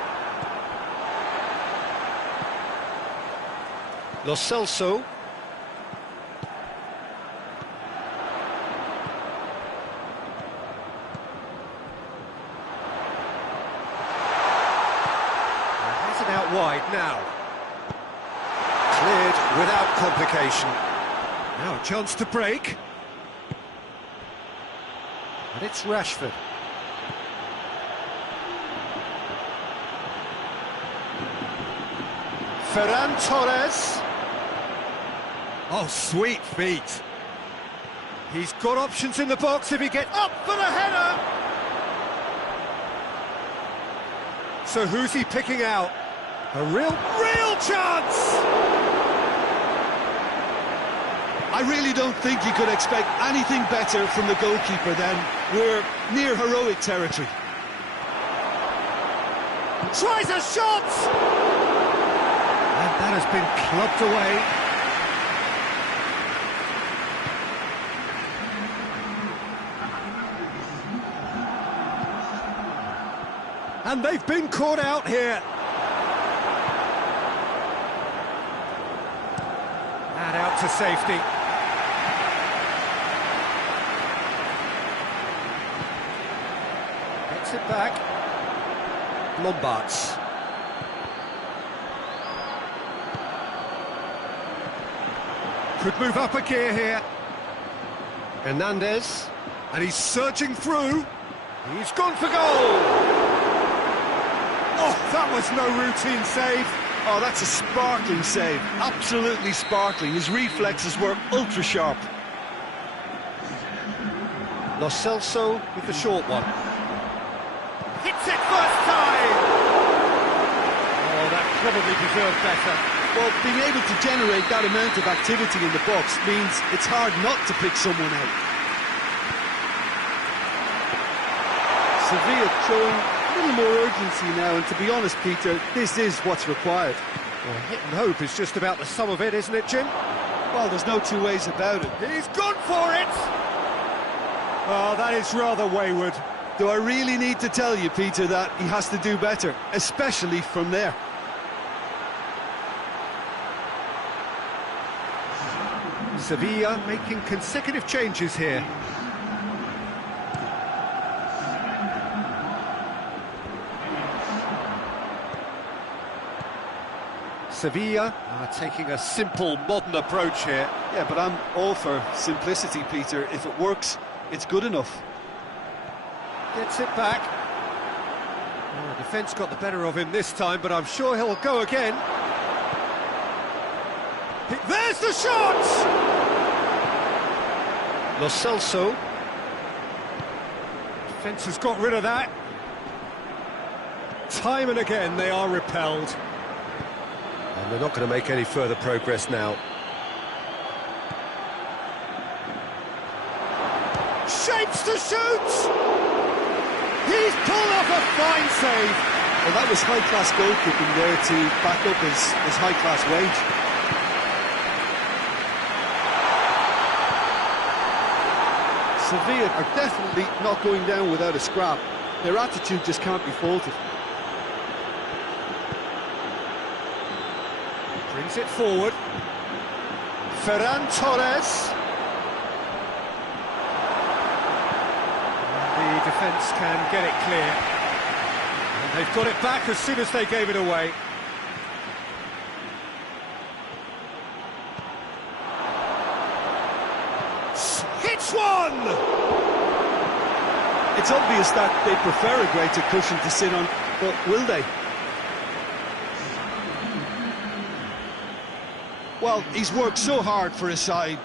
Lo Celso. Has it out wide now. Cleared without complication. Now a chance to break. And it's Rashford. Ferran Torres. Oh, sweet feet. He's got options in the box if he gets up for the header. So who's he picking out? A real chance! I really don't think you could expect anything better from the goalkeeper then. We're near heroic territory. Tries a shot! And that has been clubbed away. And they've been caught out here. And out to safety. Gets it back. Lombards. Could move up a gear here. Hernandez. And he's surging through. He's gone for goal! Oh, that was no routine save. Oh, that's a sparkling save. Absolutely sparkling. His reflexes were ultra-sharp. Lo Celso with the short one. Hits it first time! Oh, that probably deserved better. Well, being able to generate that amount of activity in the box means it's hard not to pick someone out. Sevilla showing a little more urgency now, and to be honest, Peter, this is what's required. Well, hit and hope is just about the sum of it, isn't it, Jim? Well, there's no two ways about it. He's gone for it! Oh, that is rather wayward. Do I really need to tell you, Peter, that he has to do better, especially from there? Sevilla making consecutive changes here. Sevilla are taking a simple, modern approach here. Yeah, but I'm all for simplicity, Peter. If it works, it's good enough. Gets it back. Oh, the defence got the better of him this time, but I'm sure he'll go again. There's the shot! Lo Celso. Defence has got rid of that. Time and again they are repelled. And they're not going to make any further progress now. Shapes to shoot! He's pulled off a fine save. Well, that was high-class goalkeeping there to back up his high-class wage. Sevilla are definitely not going down without a scrap. Their attitude just can't be faulted. Brings it forward. Ferran Torres. And the defence can get it clear. And they've got it back as soon as they gave it away. Hits one! It's obvious that they prefer a greater cushion to sit on, but will they? Well, he's worked so hard for his side,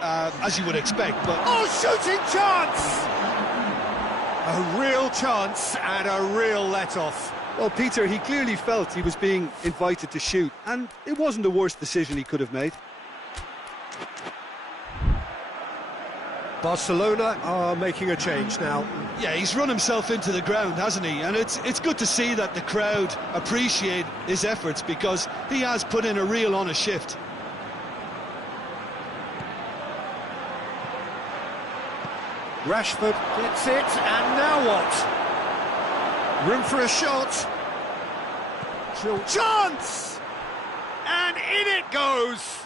as you would expect, but... Oh, shooting chance! A real chance and a real let-off. Well, Peter, he clearly felt he was being invited to shoot, and it wasn't the worst decision he could have made. Barcelona are making a change now. Yeah, he's run himself into the ground, hasn't he? And it's good to see that the crowd appreciate his efforts, because he has put in a real honest shift. Rashford gets it, and now what? Room for a shot. Chance! And in it goes!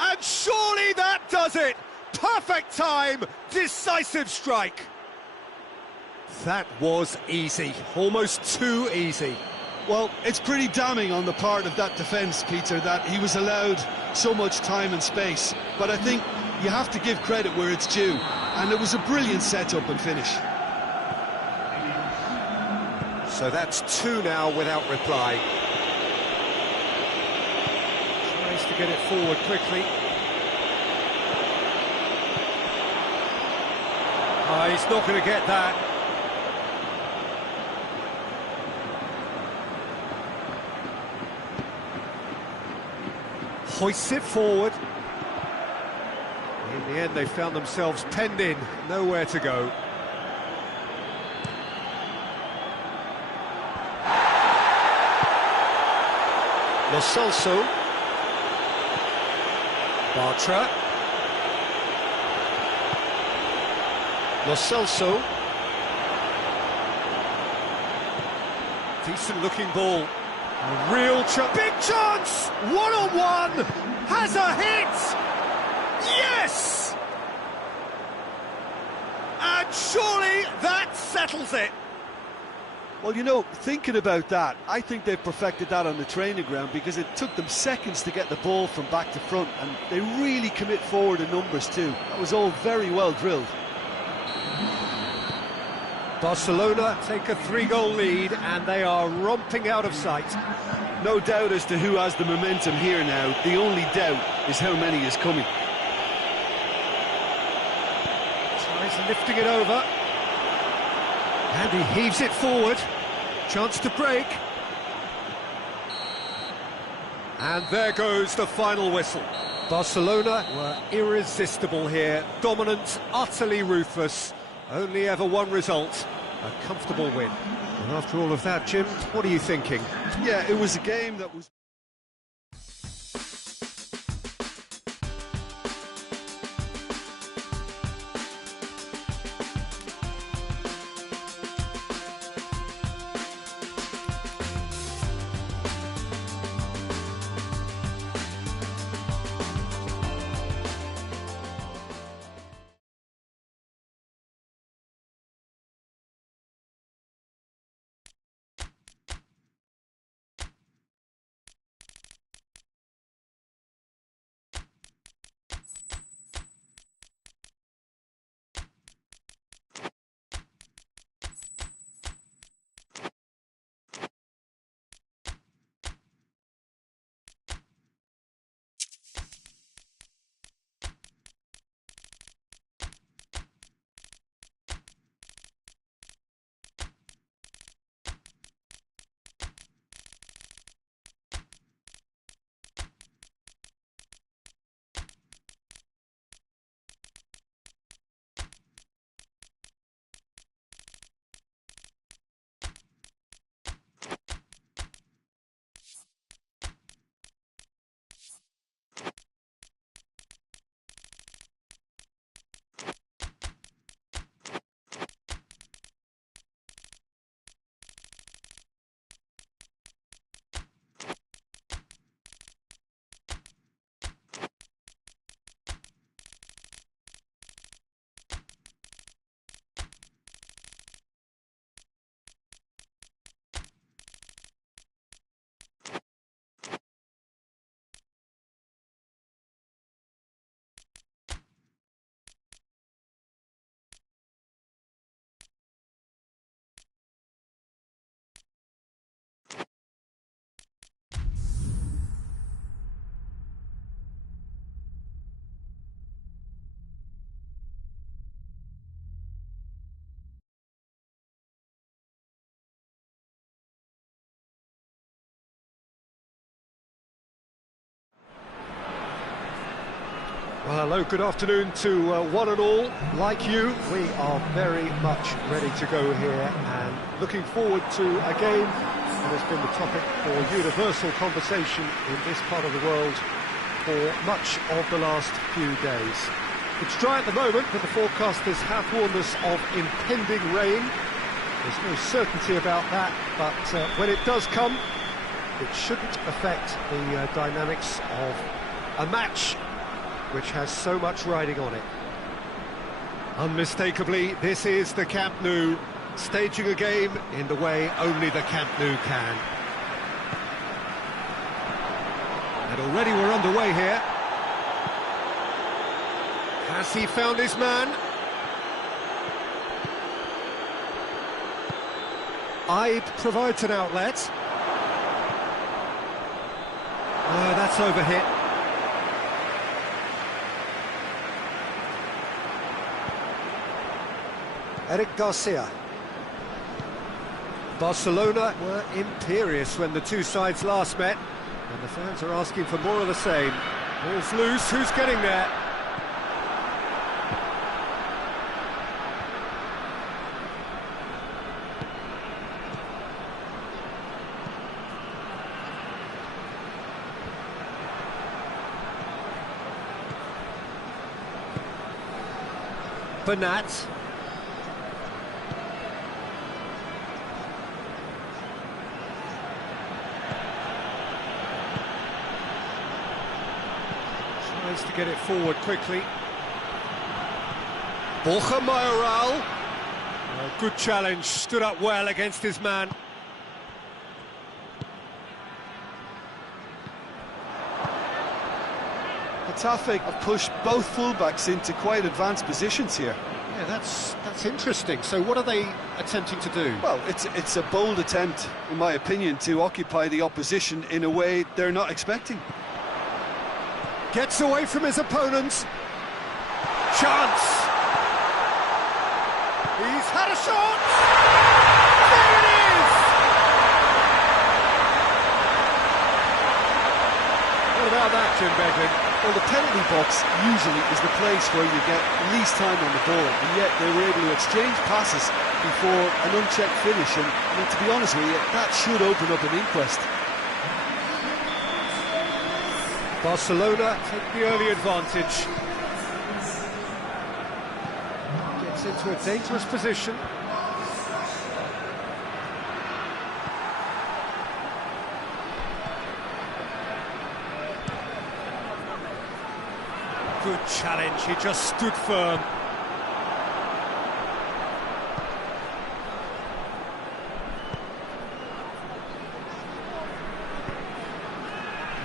And surely that does it! Perfect time, decisive strike. That was easy, almost too easy. Well, it's pretty damning on the part of that defence, Peter, that he was allowed so much time and space. But I think you have to give credit where it's due, and it was a brilliant set-up and finish. So that's two now without reply. Tries to get it forward quickly. Oh, he's not going to get that. Hoists it forward. In the end, they found themselves penned in, nowhere to go. Lo Celso. Bartra. Lo Celso. Decent looking ball. A real chance. Big chance! One-on-one! Has a hit! Yes! And surely that settles it. Well, you know, thinking about that, I think they perfected that on the training ground, because it took them seconds to get the ball from back to front, and they really commit forward in numbers too. That was all very well drilled. Barcelona take a 3-goal lead, and they are romping out of sight. No doubt as to who has the momentum here now. The only doubt is how many is coming. Tries lifting it over. And he heaves it forward. Chance to break. And there goes the final whistle. Barcelona were irresistible here, dominant, utterly ruthless, only ever one result, a comfortable win. And after all of that, Jim, what are you thinking? Yeah, it was a game that was... Well, hello, good afternoon to one and all. Like you, we are very much ready to go here and looking forward to a game that has been the topic for universal conversation in this part of the world for much of the last few days. It's dry at the moment, but the forecasters have warned us of impending rain. There's no certainty about that, but when it does come, it shouldn't affect the dynamics of a match which has so much riding on it. Unmistakably, this is the Camp Nou, staging a game in the way only the Camp Nou can. And already we're underway here. Has he found his man? Ibe provides an outlet. That's overhit. Eric Garcia. Barcelona were imperious when the two sides last met, and the fans are asking for more of the same. Ball's loose, who's getting there? Bernat. Tries to get it forward quickly. Borja Mayoral. Good challenge, stood up well against his man. Getafe have pushed both fullbacks into quite advanced positions here. Yeah, that's interesting. So what are they attempting to do? Well, it's a bold attempt, in my opinion, to occupy the opposition in a way they're not expecting. Gets away from his opponent. Chance. He's had a shot. There it is. reaction, Beglin? Well, the penalty box usually is the place where you get least time on the ball, and yet they were able to exchange passes before an unchecked finish, and I mean, to be honest with you, that should open up an inquest. Barcelona take the early advantage. Gets into a dangerous position. Good challenge, he just stood firm.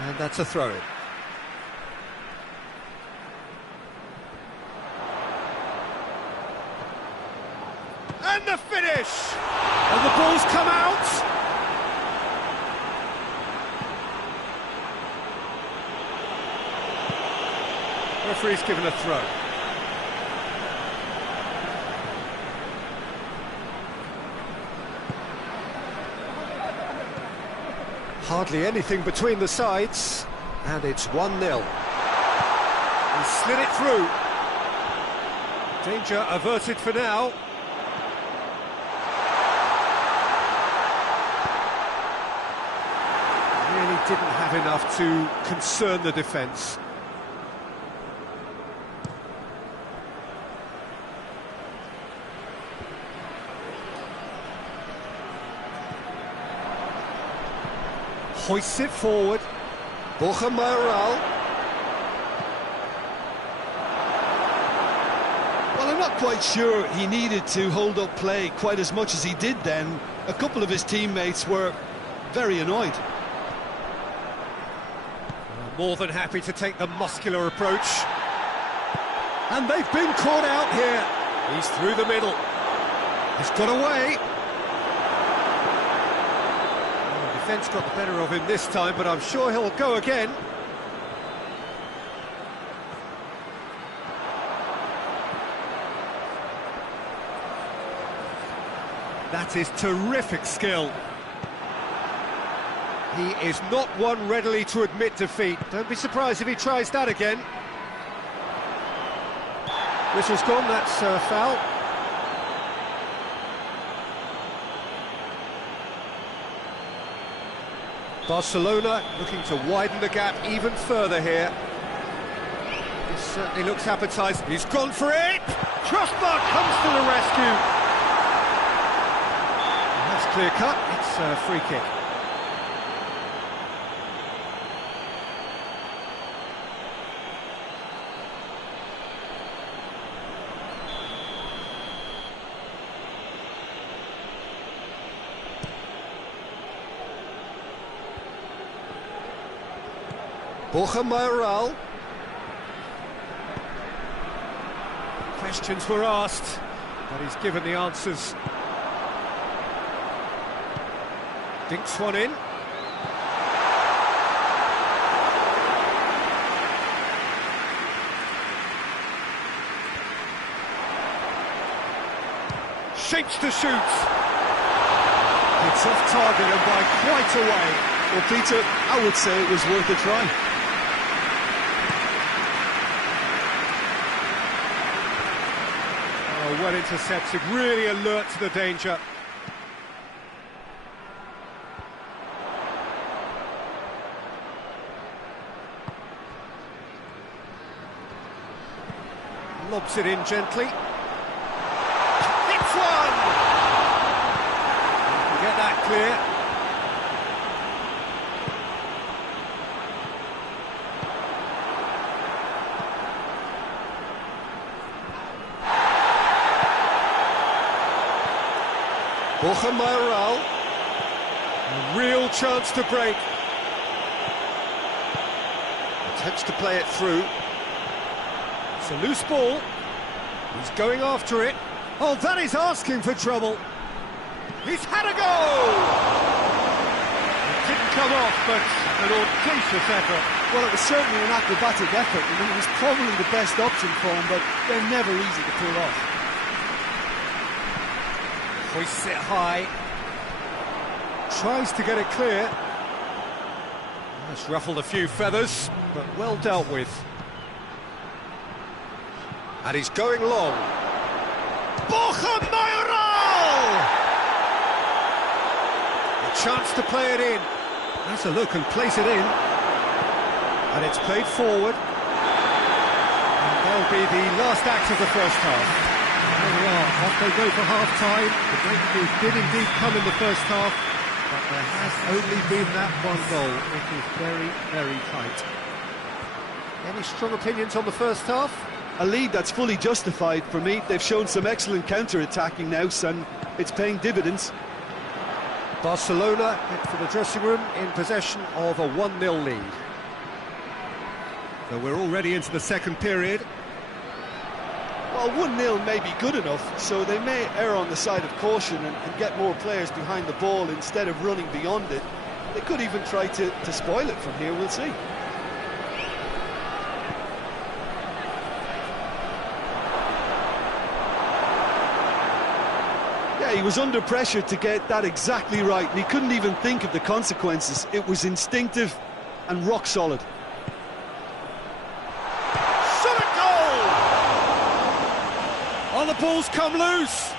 And that's a throw-in. And the finish! And the ball's come out! Referee's given a throw. Hardly anything between the sides, and it's 1-0. He slid it through. Danger averted for now. Really didn't have enough to concern the defence. Hoists it forward. Borja Mayoral. Well, I'm not quite sure he needed to hold up play quite as much as he did then. A couple of his teammates were very annoyed. More than happy to take the muscular approach. And they've been caught out here. He's through the middle. He's got away. The defence got the better of him this time, but I'm sure he'll go again. That is terrific skill. He is not one readily to admit defeat. Don't be surprised if he tries that again. Whistle's gone, that's foul. Barcelona looking to widen the gap even further here. This certainly looks appetising. He's gone for it! Crossbar comes to the rescue. And that's clear cut. It's a free kick. Borja Mayoral. Questions were asked, but he's given the answers. Dinks one in. Shapes to shoot. It's off target and by quite a way. Well, Peter, I would say it was worth a try. Oh, well intercepted, really alert to the danger. Lobs it in gently. Hits one! You can get that clear. Borja Mayoral. A real chance to break. Attempts to play it through. It's a loose ball. He's going after it. Oh, that is asking for trouble. He's had a go! It didn't come off, but an audacious effort. Well, it was certainly an acrobatic effort. I mean, it was probably the best option for him, but they're never easy to pull off. Hoists it high. Tries to get it clear. That's ruffled a few feathers, but well dealt with. And he's going long. Borja Mayoral! A chance to play it in. That's a look and place it in. And it's played forward. And that'll be the last act of the first half. There we are, off they go for half-time. The breakthrough did indeed come in the first half, but there has only been that one goal. It is very, very tight. Any strong opinions on the first half? A lead that's fully justified for me. They've shown some excellent counter-attacking now, and it's paying dividends. Barcelona head for the dressing room in possession of a 1-0 lead. So we're already into the second period. Well, 1-0 may be good enough, so they may err on the side of caution and get more players behind the ball instead of running beyond it. They could even try to spoil it from here, we'll see. Yeah, he was under pressure to get that exactly right, and he couldn't even think of the consequences. It was instinctive and rock solid. Oh, the ball's come loose!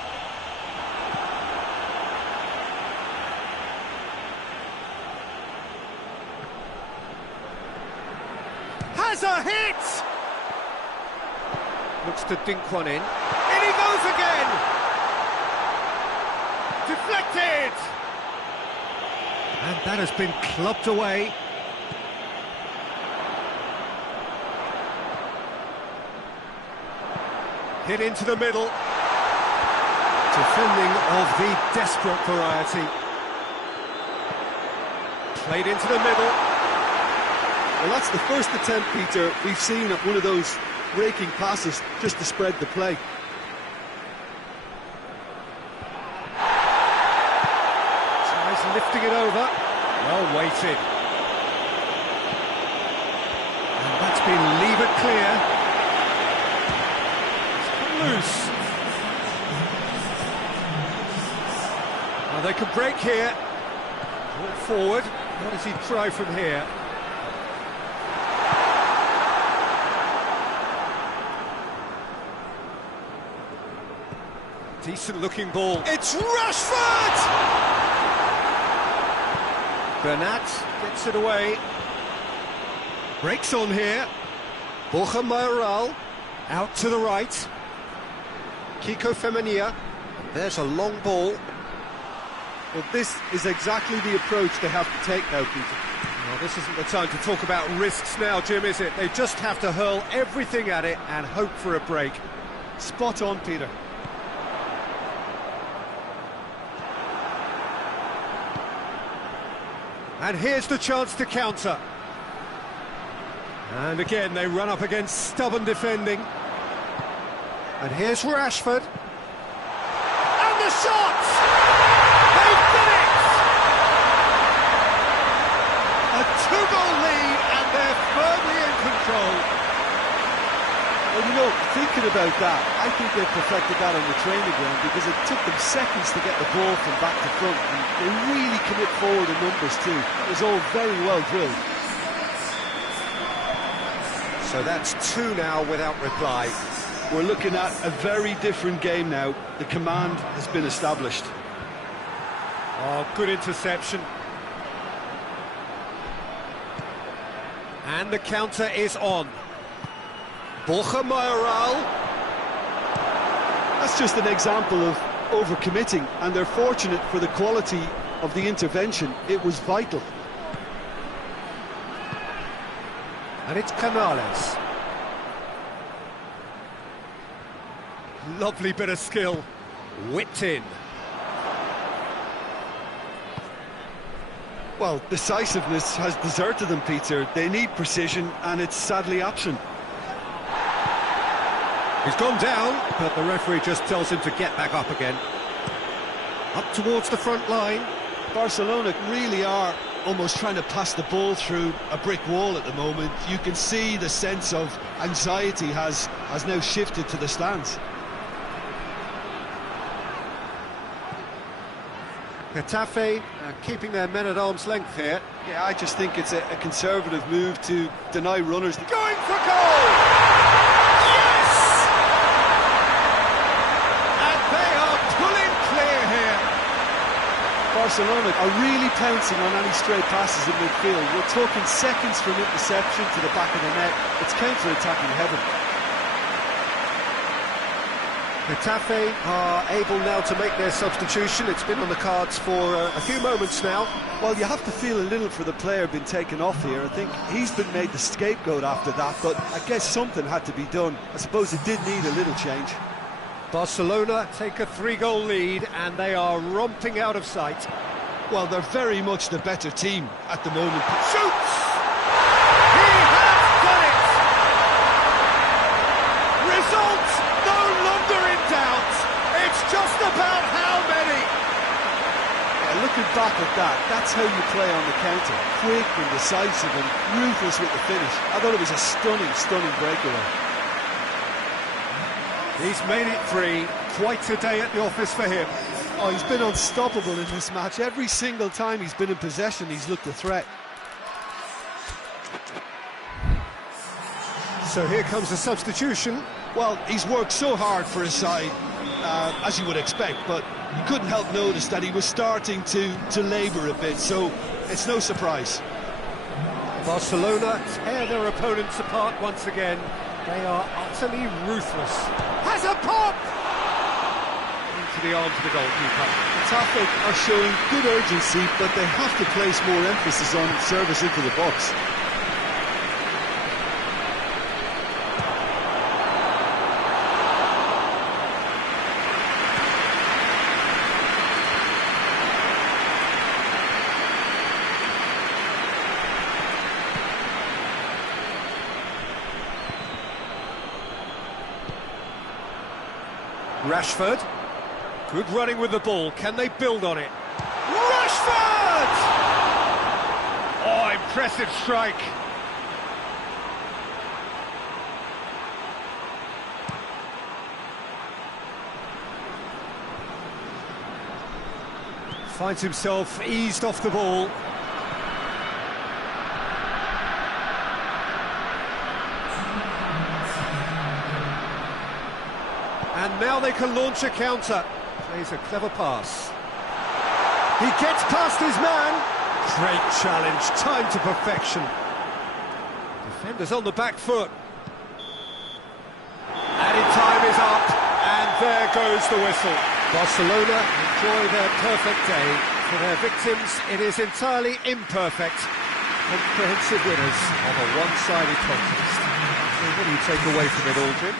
Has a hit! Looks to dink one in. In he goes again! Deflected! And that has been clubbed away. Hit into the middle. Defending of the desperate variety. Played into the middle. Well, that's the first attempt, Peter, we've seen at one of those breaking passes just to spread the play. Tries lifting it over. Well weighted. And that's been levered clear. Loose. Now they can break here. Walk forward. What does he try from here? Decent looking ball. It's Rashford! Bernat gets it away. Breaks on here. Borja Mayoral out to the right. Kiko Femenia, there's a long ball. Well, this is exactly the approach they have to take now, Peter. Well, this isn't the time to talk about risks now, Jim, is it? They just have to hurl everything at it and hope for a break. Spot on, Peter. And here's the chance to counter. And again, they run up against stubborn defending. And here's Rashford. And the shot! They've done it! A 2-goal lead, and they're firmly in control. Well, you know, thinking about that, I think they perfected that on the training ground because it took them seconds to get the ball from back to front, and they really commit forward in numbers too. It was all very well drilled. So that's 2 now without reply. We're looking at a very different game now. The command has been established. Oh, good interception. And the counter is on. Borja Mayoral. That's just an example of overcommitting, and they're fortunate for the quality of the intervention. It was vital. And it's Canales. Lovely bit of skill. Whipped in. Well, decisiveness has deserted them, Peter. They need precision, and it's sadly absent. He's gone down, but the referee just tells him to get back up again. Up towards the front line. Barcelona really are almost trying to pass the ball through a brick wall at the moment. You can see the sense of anxiety has now shifted to the stands. Getafe keeping their men at arm's length here. Yeah, I just think it's a conservative move to deny runners. Going for goal! Yes! And they are pulling clear here. Barcelona are really pouncing on any stray passes in midfield. We're talking seconds from interception to the back of the net. It's counter-attacking heaven. Getafe are able now to make their substitution. It's been on the cards for a few moments now. Well, you have to feel a little for the player being taken off here. I think he's been made the scapegoat after that, but I guess something had to be done. I suppose it did need a little change. Barcelona take a 3-goal lead and they are romping out of sight. Well, they're very much the better team at the moment. Shoots! He has done it! Results no longer in doubt. It's just about how many. Yeah, looking back at that, that's how you play on the counter. Quick and decisive and ruthless with the finish. I thought it was a stunning, stunning breakaway. He's made it 3. Quite a day at the office for him. Oh, he's been unstoppable in this match. Every single time he's been in possession, he's looked a threat. So here comes the substitution. Well, he's worked so hard for his side, as you would expect, but you couldn't help notice that he was starting to labour a bit, so it's no surprise. Barcelona tear their opponents apart once again. They are utterly ruthless. Has a pop! Into the arms of the goalkeeper. Getafe are showing good urgency, but they have to place more emphasis on service into the box. Rashford, good running with the ball. Can they build on it? Rashford! Oh, impressive strike. Finds himself eased off the ball. And now they can launch a counter. Plays a clever pass. He gets past his man. Great challenge, timed to perfection. Defenders on the back foot. Added time is up, and there goes the whistle. Barcelona enjoy their perfect day. For their victims, it is entirely imperfect. Comprehensive winners of a one-sided contest. So what do you take away from it all, Jim?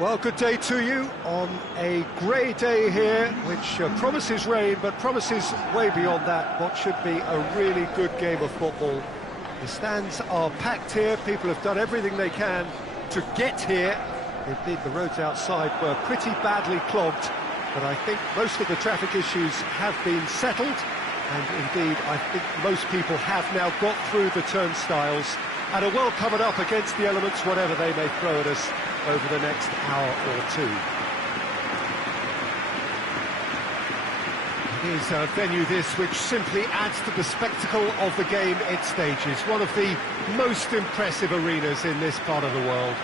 Well, good day to you on a grey day here, which promises rain, but promises way beyond that what should be a really good game of football. The stands are packed here, people have done everything they can to get here. Indeed, the roads outside were pretty badly clogged, but I think most of the traffic issues have been settled, and indeed, I think most people have now got through the turnstiles and are well covered up against the elements, whatever they may throw at us over the next hour or two. It is a venue this which simply adds to the spectacle of the game it stages. One of the most impressive arenas in this part of the world.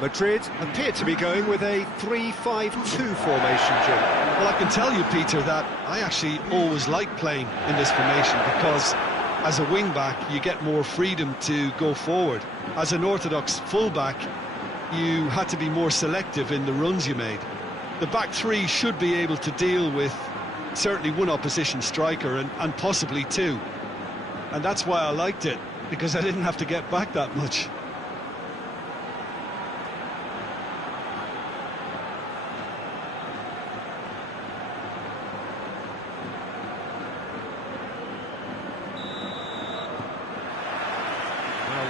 Madrid appear to be going with a 3-5-2 formation, Jim. Well, I can tell you, Peter, that I actually always like playing in this formation because as a wing-back, you get more freedom to go forward. As an orthodox full-back, you had to be more selective in the runs you made. The back three should be able to deal with certainly one opposition striker and possibly two. And that's why I liked it, because I didn't have to get back that much.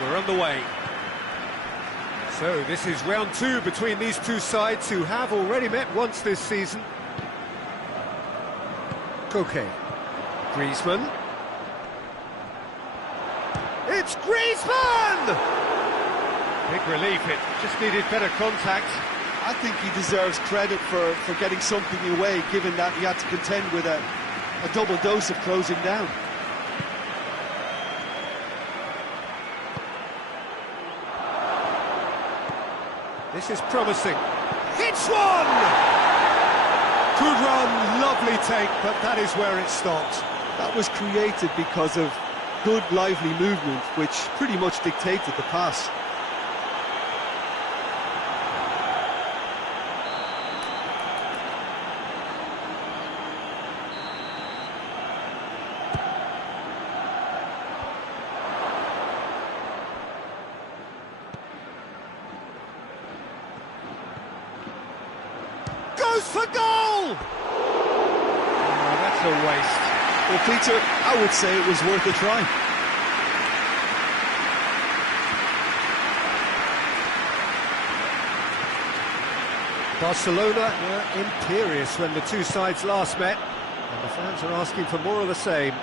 We're underway. So this is round two between these two sides who have already met once this season. Koke. Griezmann. It's Griezmann! Big relief, it just needed better contact. I think he deserves credit for getting something away, given that he had to contend with a double dose of closing down. This is promising. Hits one! Good run, lovely take, but that is where it stopped. That was created because of good, lively movement, which pretty much dictated the pass. For goal! Oh, that's a waste. Well, Peter, I would say it was worth a try. Barcelona were imperious when the two sides last met, and the fans are asking for more of the same.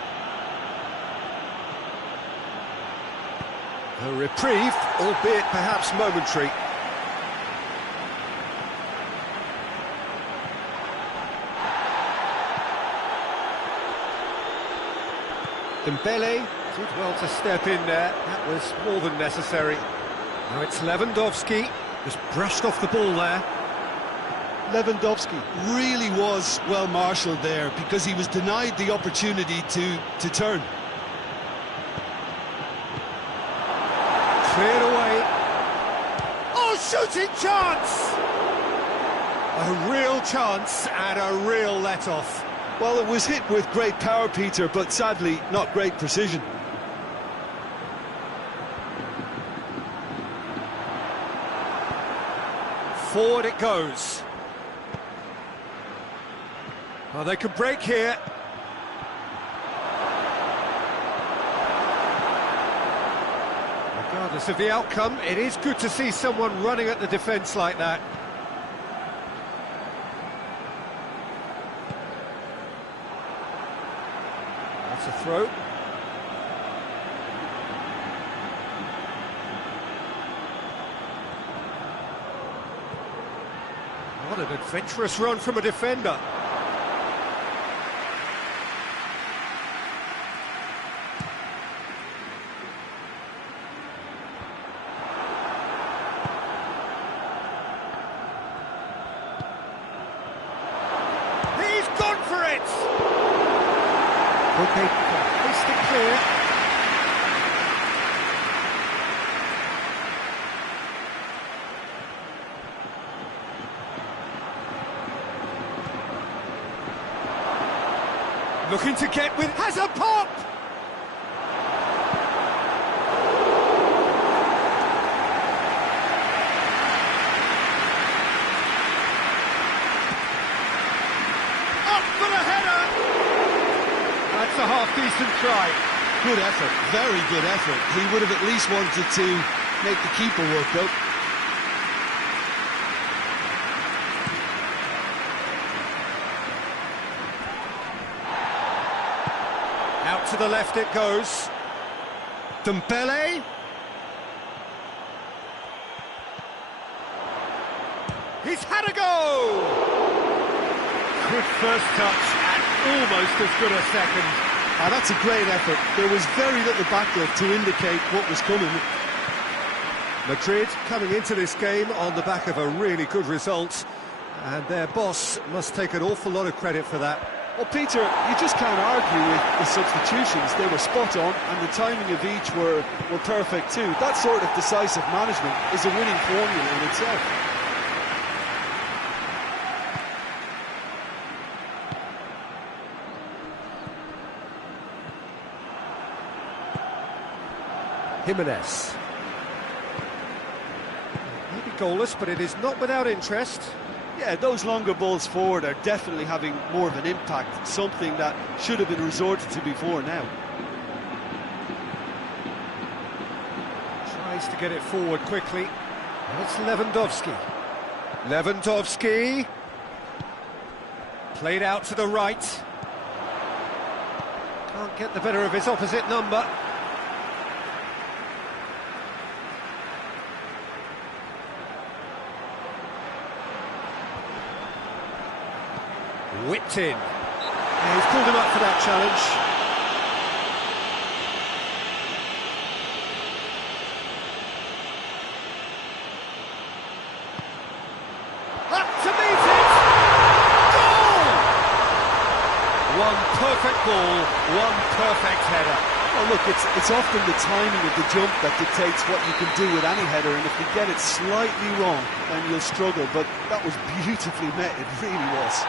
A reprieve, albeit perhaps momentary. Dembele did well to step in there, that was more than necessary. Now it's Lewandowski, just brushed off the ball there. Lewandowski Really was well marshalled there because he was denied the opportunity to turn. Cleared away. Oh, shooting chance! A real chance and a real let-off. Well, it was hit with great power, Peter, but sadly not great precision. Forward it goes. Well, they could break here. Regardless of the outcome, it is good to see someone running at the defence like that. That's a throw. What an adventurous run from a defender. He's gone for it! Okay, placed it clear. Looking to get with... has a pop! Up for the header! That's a half-decent try. Good effort, very good effort. He would have at least wanted to make the keeper work, though. Out to the left it goes. Dembele. He's had a go! Good first touch and almost as good a second. That's a great effort. There was very little backup to indicate what was coming. Madrid coming into this game on the back of a really good result, and their boss must take an awful lot of credit for that. Well, Peter, you just can't argue with the substitutions. They were spot on, and the timing of each were perfect too. That sort of decisive management is a winning formula in itself. Jimenez. Maybe goalless, but it is not without interest. Yeah, those longer balls forward are definitely having more of an impact, something that should have been resorted to before now. Tries to get it forward quickly. And it's Lewandowski. Lewandowski. Played out to the right. Can't get the better of his opposite number. Whipped in. Yeah, he's pulled him up for that challenge. Up to meet it! Goal! One perfect ball, one perfect header. Well, look, it's often the timing of the jump that dictates what you can do with any header, and if you get it slightly wrong, then you'll struggle, but that was beautifully met, it really was.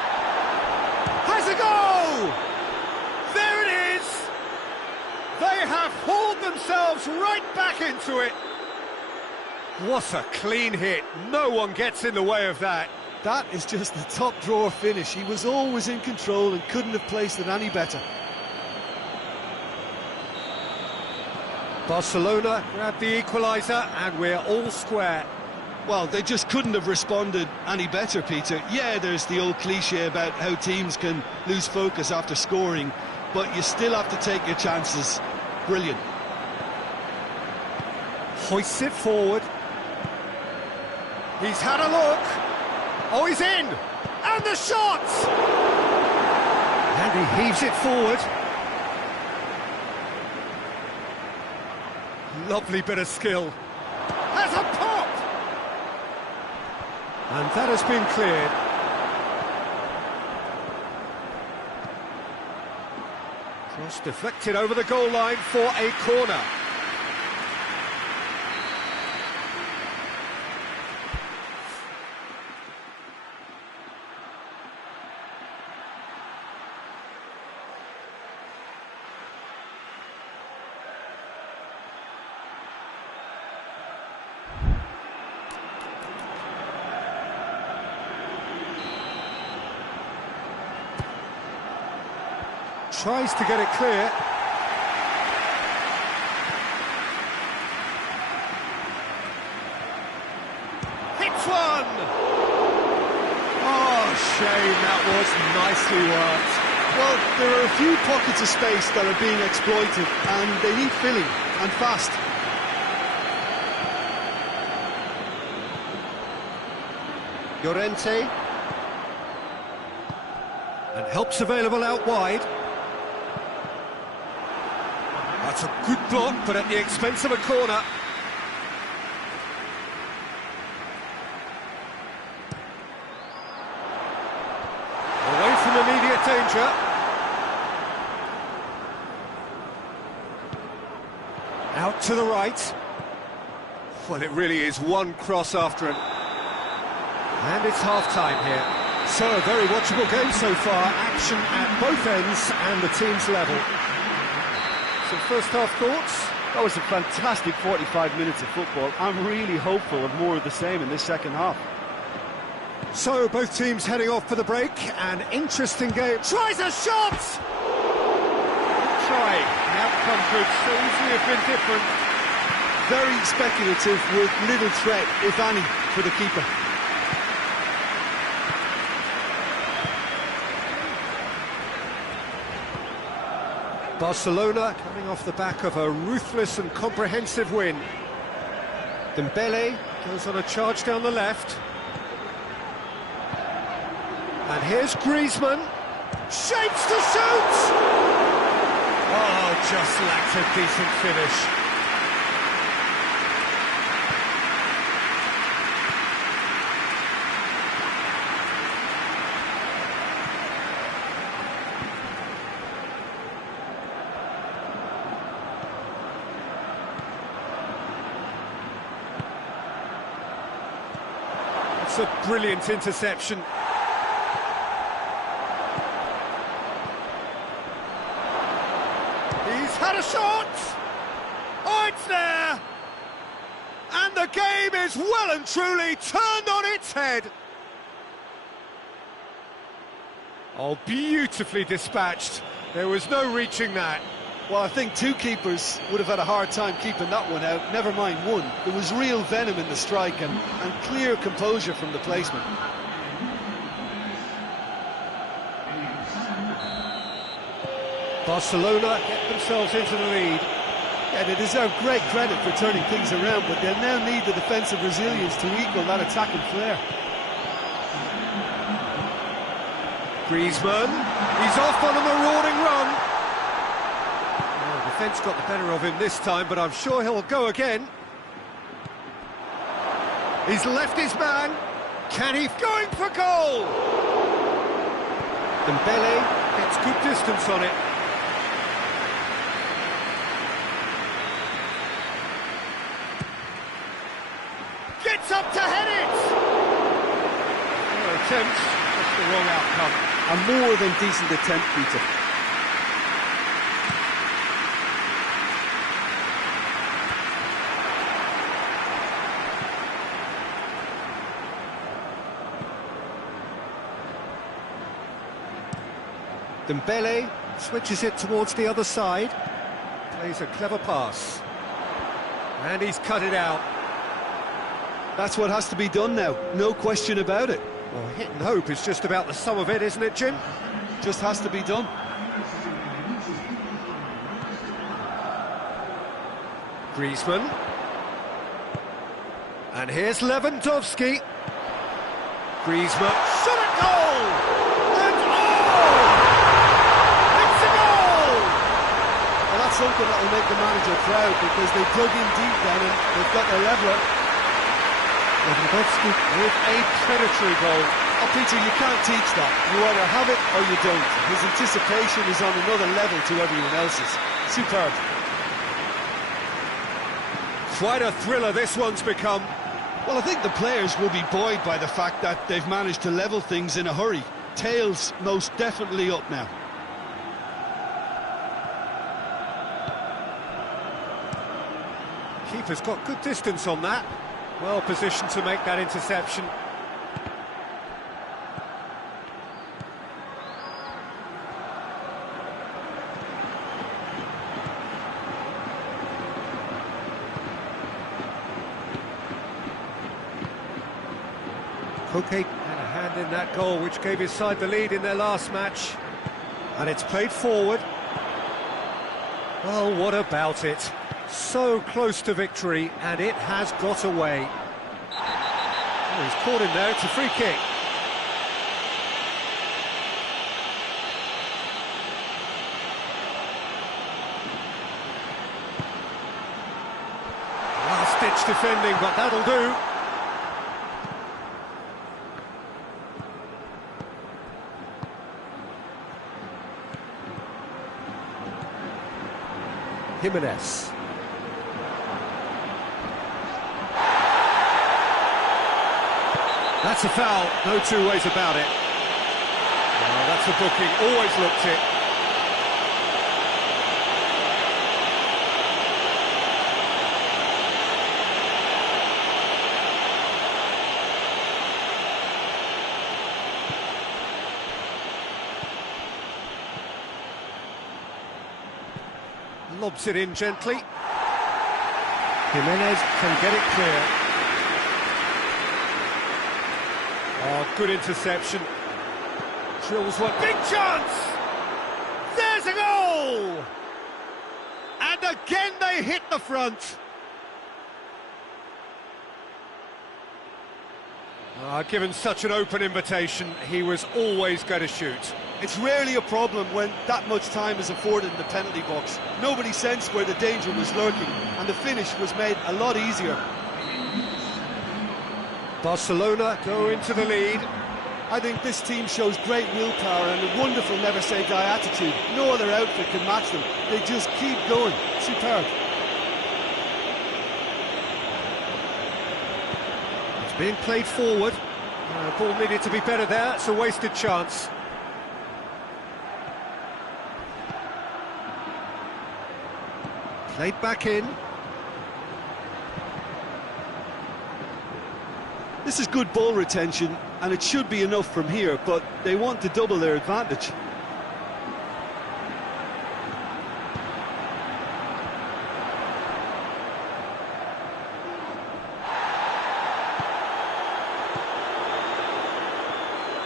Has a go! There it is! They have hauled themselves right back into it. What a clean hit. No one gets in the way of that. That is just the top drawer finish. He was always in control and couldn't have placed it any better. Barcelona grabbed the equaliser and we're all square. Well, they just couldn't have responded any better, Peter. Yeah, there's the old cliche about how teams can lose focus after scoring, but you still have to take your chances. Brilliant. Hoists it forward. He's had a look. Oh, he's in! And the shot! And he heaves it forward. Lovely bit of skill. Has a pop! And that has been cleared. Cross deflected over the goal line for a corner. Tries to get it clear. Hits one! Oh, shame, that was nicely worked. Well, there are a few pockets of space that are being exploited, and they need filling, and fast. Llorente. And help's available out wide. That's a good block, but at the expense of a corner. Away from immediate danger. Out to the right. Well, it really is one cross after an... And it's half-time here. So, a very watchable game so far. Action at both ends and the team's level. Some first-half thoughts? That was a fantastic 45 minutes of football. I'm really hopeful of more of the same in this second half. So, both teams heading off for the break. An interesting game. Tries a shot! Try. The outcome could so easily have been different. Very speculative with little threat, if any, for the keeper. Barcelona coming off the back of a ruthless and comprehensive win. Dembele goes on a charge down the left. And here's Griezmann. Shapes to shoot! Oh, just lacked a decent finish. It's a brilliant interception. He's had a shot! Oh, it's there! And the game is well and truly turned on its head. Oh, beautifully dispatched. There was no reaching that. Well, I think two keepers would have had a hard time keeping that one out, never mind one. There was real venom in the strike and clear composure from the placement. Barcelona get themselves into the lead. Yeah, they deserve great credit for turning things around, but they'll now need the defensive resilience to equal that attacking flair. Griezmann, he's off on a marauding run. Oh, defence got the better of him this time, but I'm sure he'll go again. He's left his man. Can he? Going for goal! Dembele gets good distance on it. Gets up to head it! Oh, attempt, that's the wrong outcome. A more than decent attempt, Peter. Dembele switches it towards the other side. Plays a clever pass. And he's cut it out. That's what has to be done now, no question about it. Well, hit and hope is just about the sum of it, isn't it, Jim? Just has to be done. Griezmann. And here's Lewandowski. Griezmann. Shot at goal! And oh! It's a goal! Well, that's something that will make the manager proud because they dug in deep then and they've got their leveller. Lewandowski with a predatory goal. Oh, Peter, you can't teach that. You either have it or you don't. His anticipation is on another level to everyone else's. Superb. Quite a thriller this one's become. Well, I think the players will be buoyed by the fact that they've managed to level things in a hurry. Tails most definitely up now. Keeper's got good distance on that. Well positioned to make that interception. Koke had a hand in that goal which gave his side the lead in their last match. And it's played forward. Well, what about it? So close to victory, and it has got away. Oh, he's caught him there, it's a free kick. Last-ditch defending, but that'll do. Jimenez. That's a foul, no two ways about it. That's a booking, always looked it. Lobs it in gently. Jimenez can get it clear. Oh, good interception. Drills one. Big chance! There's a goal! And again they hit the front. Given such an open invitation, he was always going to shoot. It's rarely a problem when that much time is afforded in the penalty box. Nobody sensed where the danger was lurking, and the finish was made a lot easier. Barcelona go into the lead. I think this team shows great willpower and a wonderful never-say-die attitude. No other outfit can match them. They just keep going. Superb. It's being played forward. Ball needed to be better there. It's a wasted chance. Played back in. This is good ball retention, and it should be enough from here, but they want to double their advantage.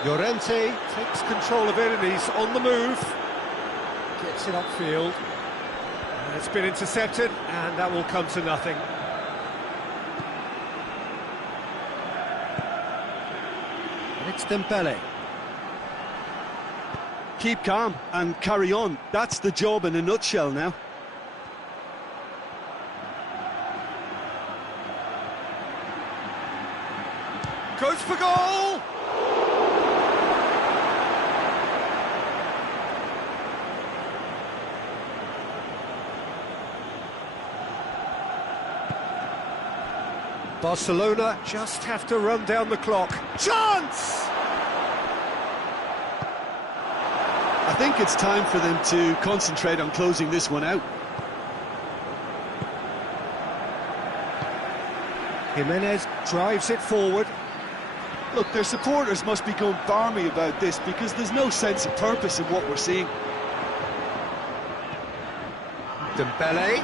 Llorente takes control of it and he's on the move. Gets it upfield. And it's been intercepted and that will come to nothing. And it's Dembele. Keep calm and carry on. That's the job in a nutshell now. Goes for goal! Barcelona just have to run down the clock. Chance! I think it's time for them to concentrate on closing this one out. Jimenez drives it forward. Look, their supporters must be going barmy about this because there's no sense of purpose in what we're seeing. Dembele.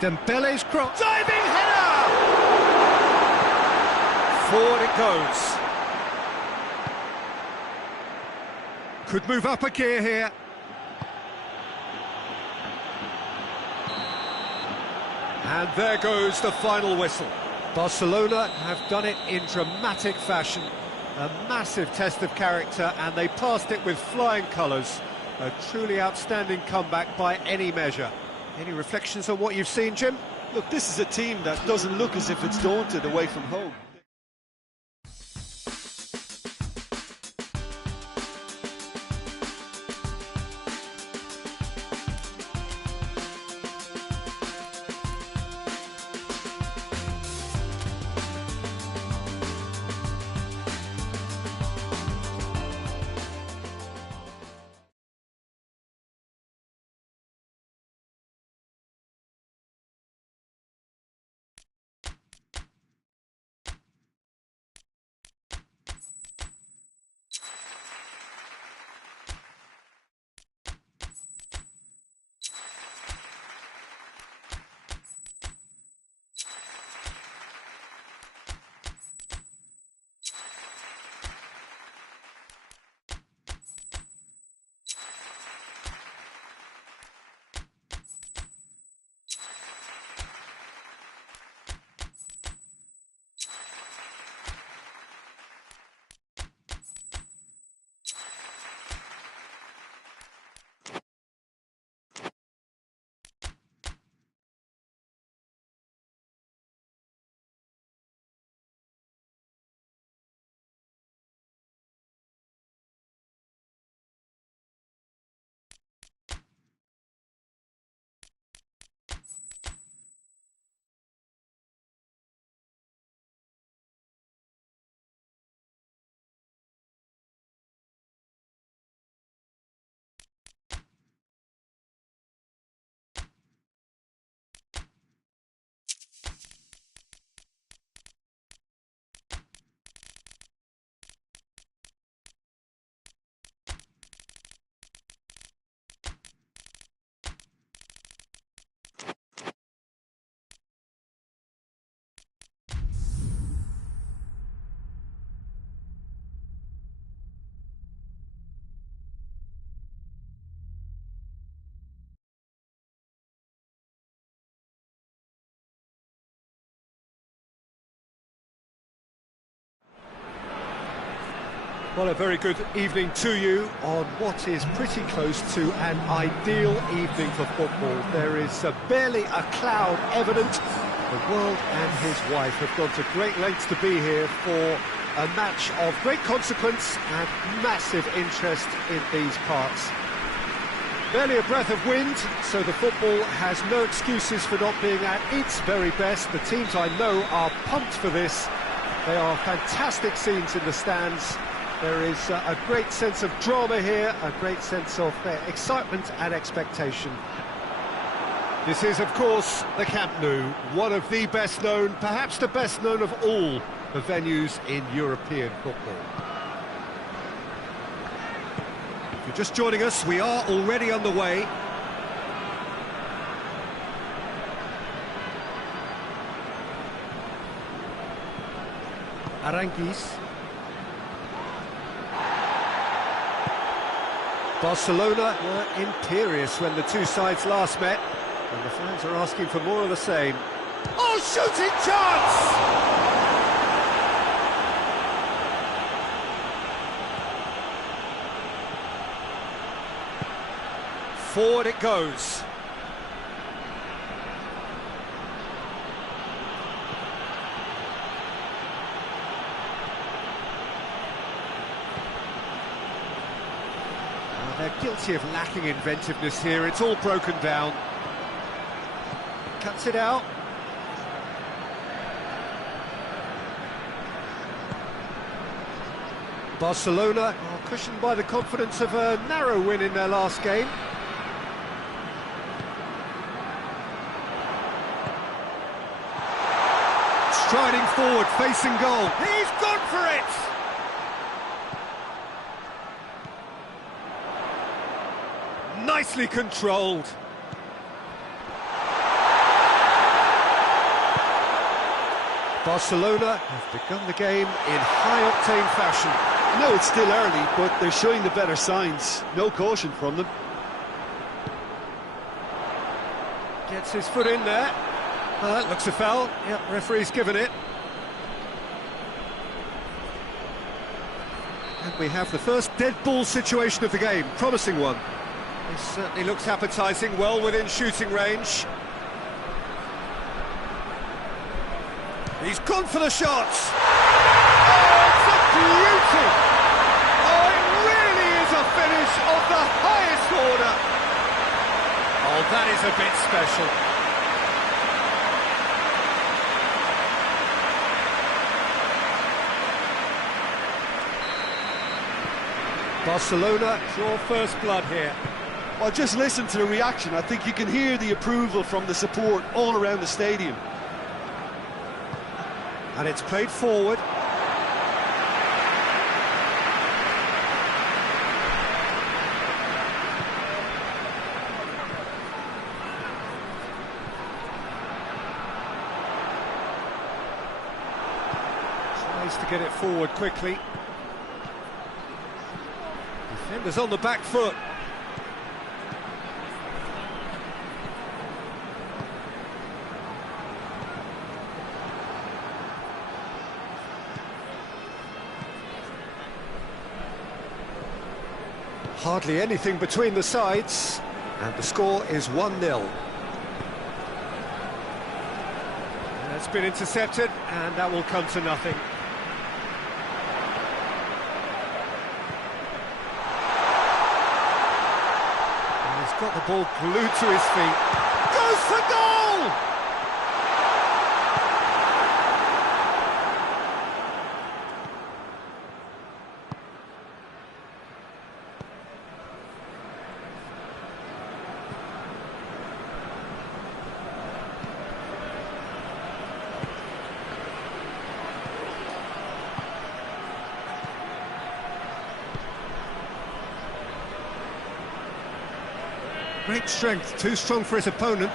Dembele's cross. Diving header! Forward it goes. Could move up a gear here. And there goes the final whistle. Barcelona have done it in dramatic fashion. A massive test of character, and they passed it with flying colours. A truly outstanding comeback by any measure. Any reflections on what you've seen, Jim? Look, this is a team that doesn't look as if it's daunted away from home. Well, a very good evening to you on what is pretty close to an ideal evening for football. There is barely a cloud evident. The world and his wife have gone to great lengths to be here for a match of great consequence and massive interest in these parts. Barely a breath of wind, so the football has no excuses for not being at its very best. The teams I know are pumped for this. They are fantastic scenes in the stands. There is a great sense of drama here, a great sense of excitement and expectation. This is, of course, the Camp Nou, one of the best known, perhaps the best known of all the venues in European football. If you're just joining us, we are already on the way. Aranguis. Barcelona were imperious when the two sides last met, and the fans are asking for more of the same. Oh, shooting chance! Forward it goes. They're guilty of lacking inventiveness here. It's all broken down. Cuts it out. Barcelona are cushioned by the confidence of a narrow win in their last game. Striding forward, facing goal. He's gone for it! Nicely controlled. Barcelona have begun the game in high-octane fashion. I know it's still early, but they're showing the better signs. No caution from them. Gets his foot in there. That looks a foul. Yep, referee's given it. And we have the first dead ball situation of the game. Promising one. This certainly looks appetising, well within shooting range. He's gone for the shots! Oh, it's a beauty! Oh, it really is a finish of the highest order! Oh, that is a bit special. Barcelona draw first blood here. Well, just listen to the reaction. I think you can hear the approval from the support all around the stadium. And it's played forward. Tries to get it forward quickly. Defenders on the back foot. Hardly anything between the sides, and the score is 1-0. That's been intercepted, and that will come to nothing. And he's got the ball glued to his feet. Goes for goal! Great strength, too strong for his opponent.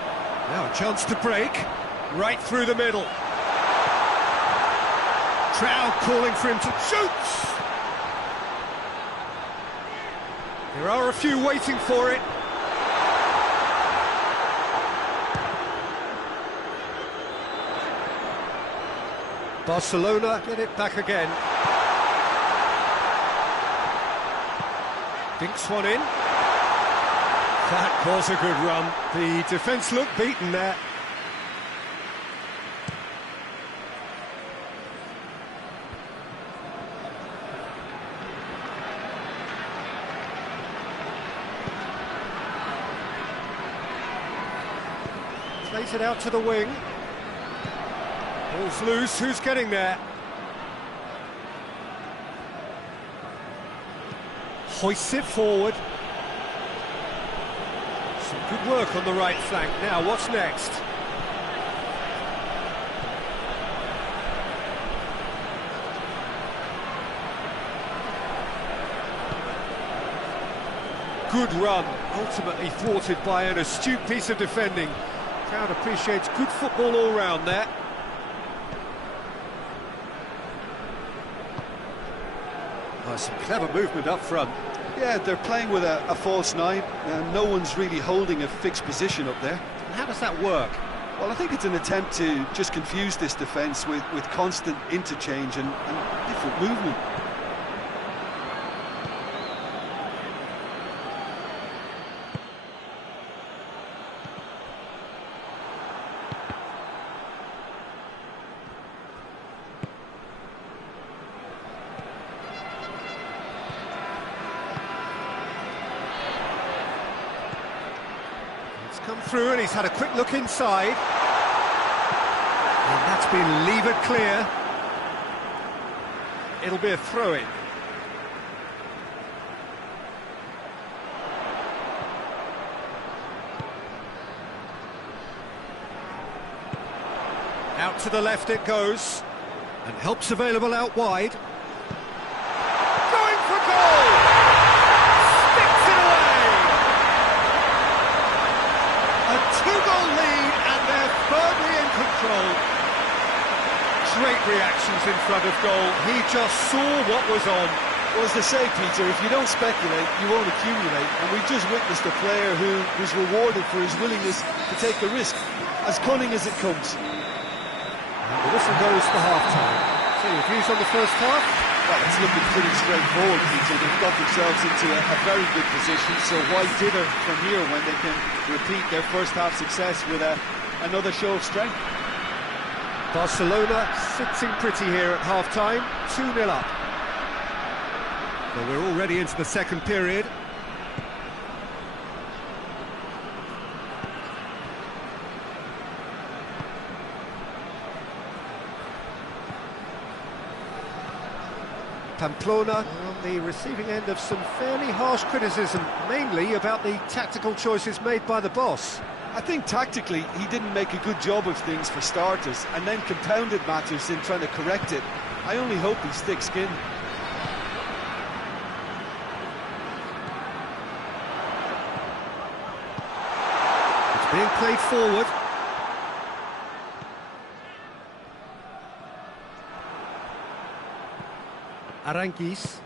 Now a chance to break, right through the middle. Crowd calling for him to shoot! There are a few waiting for it. Barcelona get it back again. Dinks one in. That was a good run. The defence looked beaten there. Plays it out to the wing. Ball's loose, who's getting there? Hoists it forward. Some good work on the right flank. Now, what's next? Good run, ultimately thwarted by an astute piece of defending. Crowd appreciates good football all round there. Oh, some clever movement up front. Yeah, they're playing with a false nine, and no one's really holding a fixed position up there. How does that work? Well, I think it's an attempt to just confuse this defence with constant interchange and different movement. Come through and he's had a quick look inside. And that's been levered clear. It'll be a throw-in. Out to the left it goes. And help's available out wide. Going for goal! Sticks it away! A two-goal lead, and they're firmly in control. Great reactions in front of goal. He just saw what was on. Well, as they say, Peter, if you don't speculate, you won't accumulate. And we've just witnessed a player who was rewarded for his willingness to take the risk, as cunning as it comes. And the whistle goes for half-time. So your views on the first half? Well, it's looking pretty straightforward, Peter. They've got themselves into a very good position, so why dither from here when they can repeat their first half success with another show of strength? Barcelona sitting pretty here at half-time, 2-0 up. Well, we're already into the second period. Pamplona on the receiving end of some fairly harsh criticism, mainly about the tactical choices made by the boss. I think tactically he didn't make a good job of things for starters, and then compounded matters in trying to correct it. I only hope he's thick-skinned. It's being played forward. Aranguis.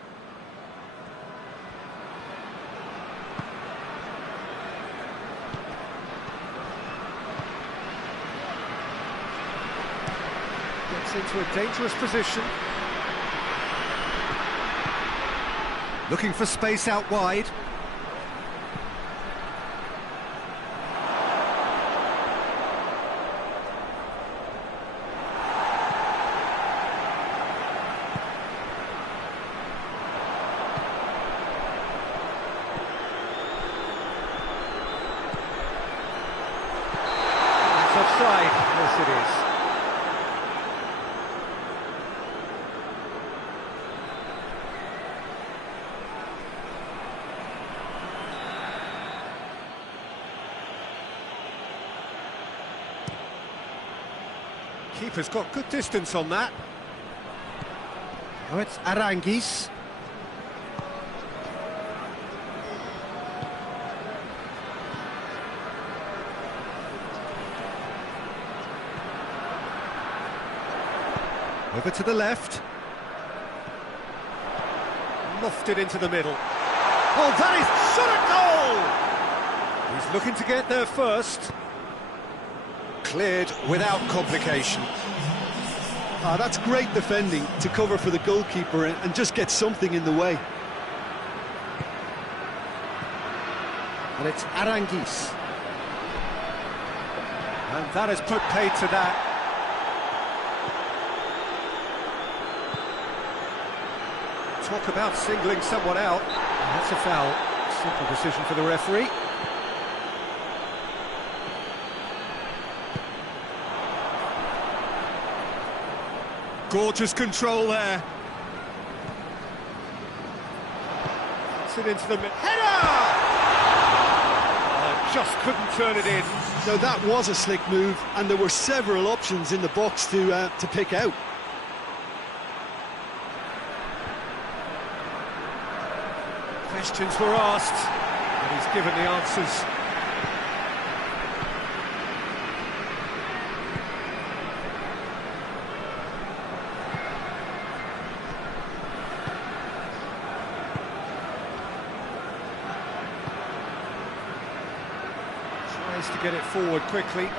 Gets into a dangerous position. Looking for space out wide. Offside, yes it is. Keeper's got good distance on that. Oh, it's Aranguis. Over to the left. Lofted into the middle. Oh, that is shot at goal! He's looking to get there first. Cleared without complication. That's great defending to cover for the goalkeeper and just get something in the way. And it's Aranguiz. And that has put paid to that. Talk about singling someone out. And that's a foul. Simple decision for the referee. Gorgeous control there. Puts it into the header! Just couldn't turn it in. No, that was a slick move, and there were several options in the box to pick out. Questions were asked, and he's given the answers. Tries to get it forward quickly.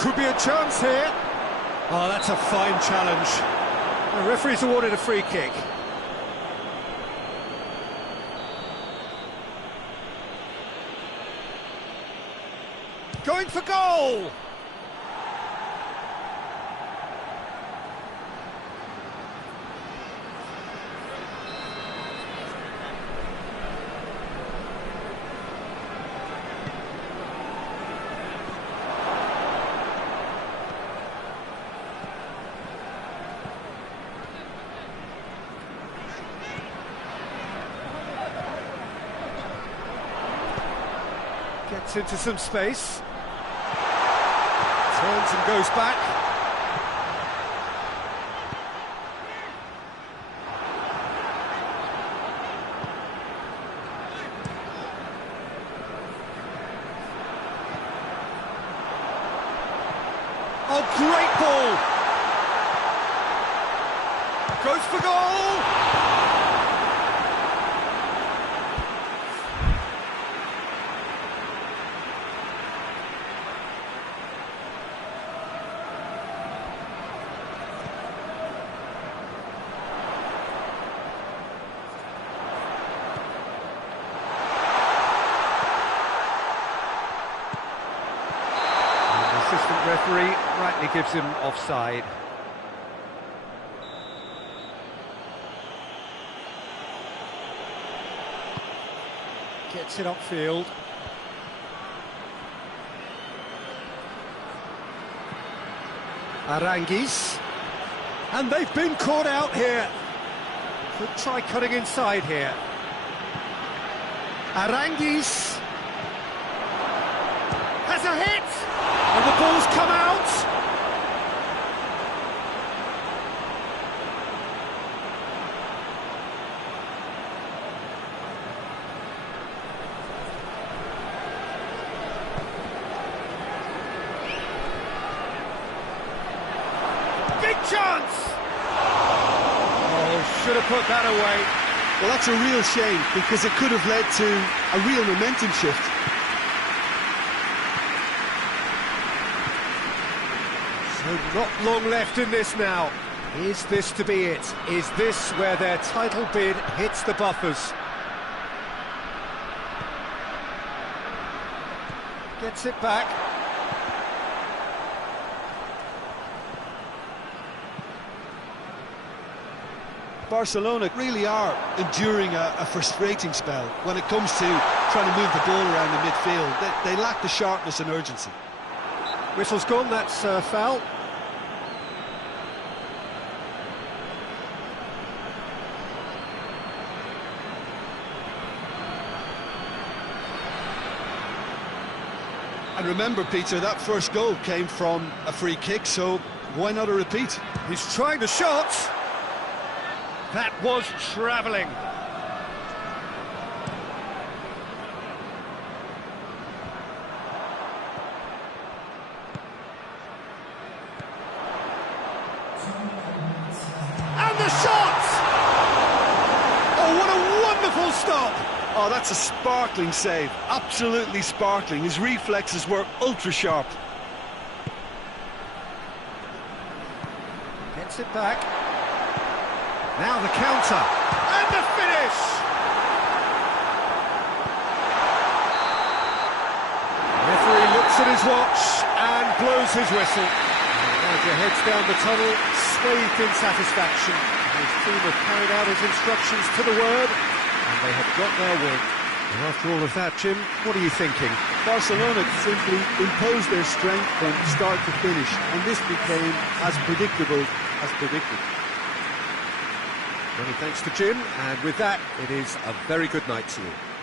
Could be a chance here. Oh, that's a fine challenge. The referee's awarded a free kick. Going for goal! Gets into some space. Turns and goes back. Oh, great ball! Goes for goal! Assistant referee rightly gives him offside. Gets it upfield. Aranguiz. And they've been caught out here. Could try cutting inside here. Aranguiz. Has a hit! And the ball's come out! Big chance! Oh, should have put that away. Well, that's a real shame, because it could have led to a real momentum shift. Not long left in this now. Is this to be it? Is this where their title bid hits the buffers? Gets it back. Barcelona really are enduring a frustrating spell when it comes to trying to move the ball around the midfield. They lack the sharpness and urgency. Whistle's gone, that's a foul. And remember, Peter, that first goal came from a free kick, so why not a repeat? He's trying the shot. That was travelling. And the shot! Oh, what a wonderful stop! Oh, that's a sparkling save, absolutely sparkling. His reflexes were ultra-sharp. Gets it back. Now the counter, and the finish! The referee looks at his watch and blows his whistle. Roger heads down the tunnel, swathed in satisfaction. His team have carried out his instructions to the word, and they have got their win. And after all of that, Jim, what are you thinking? Barcelona simply imposed their strength from start to finish, and this became as predictable as predicted. Many thanks to Jim, and with that, it is a very good night to you.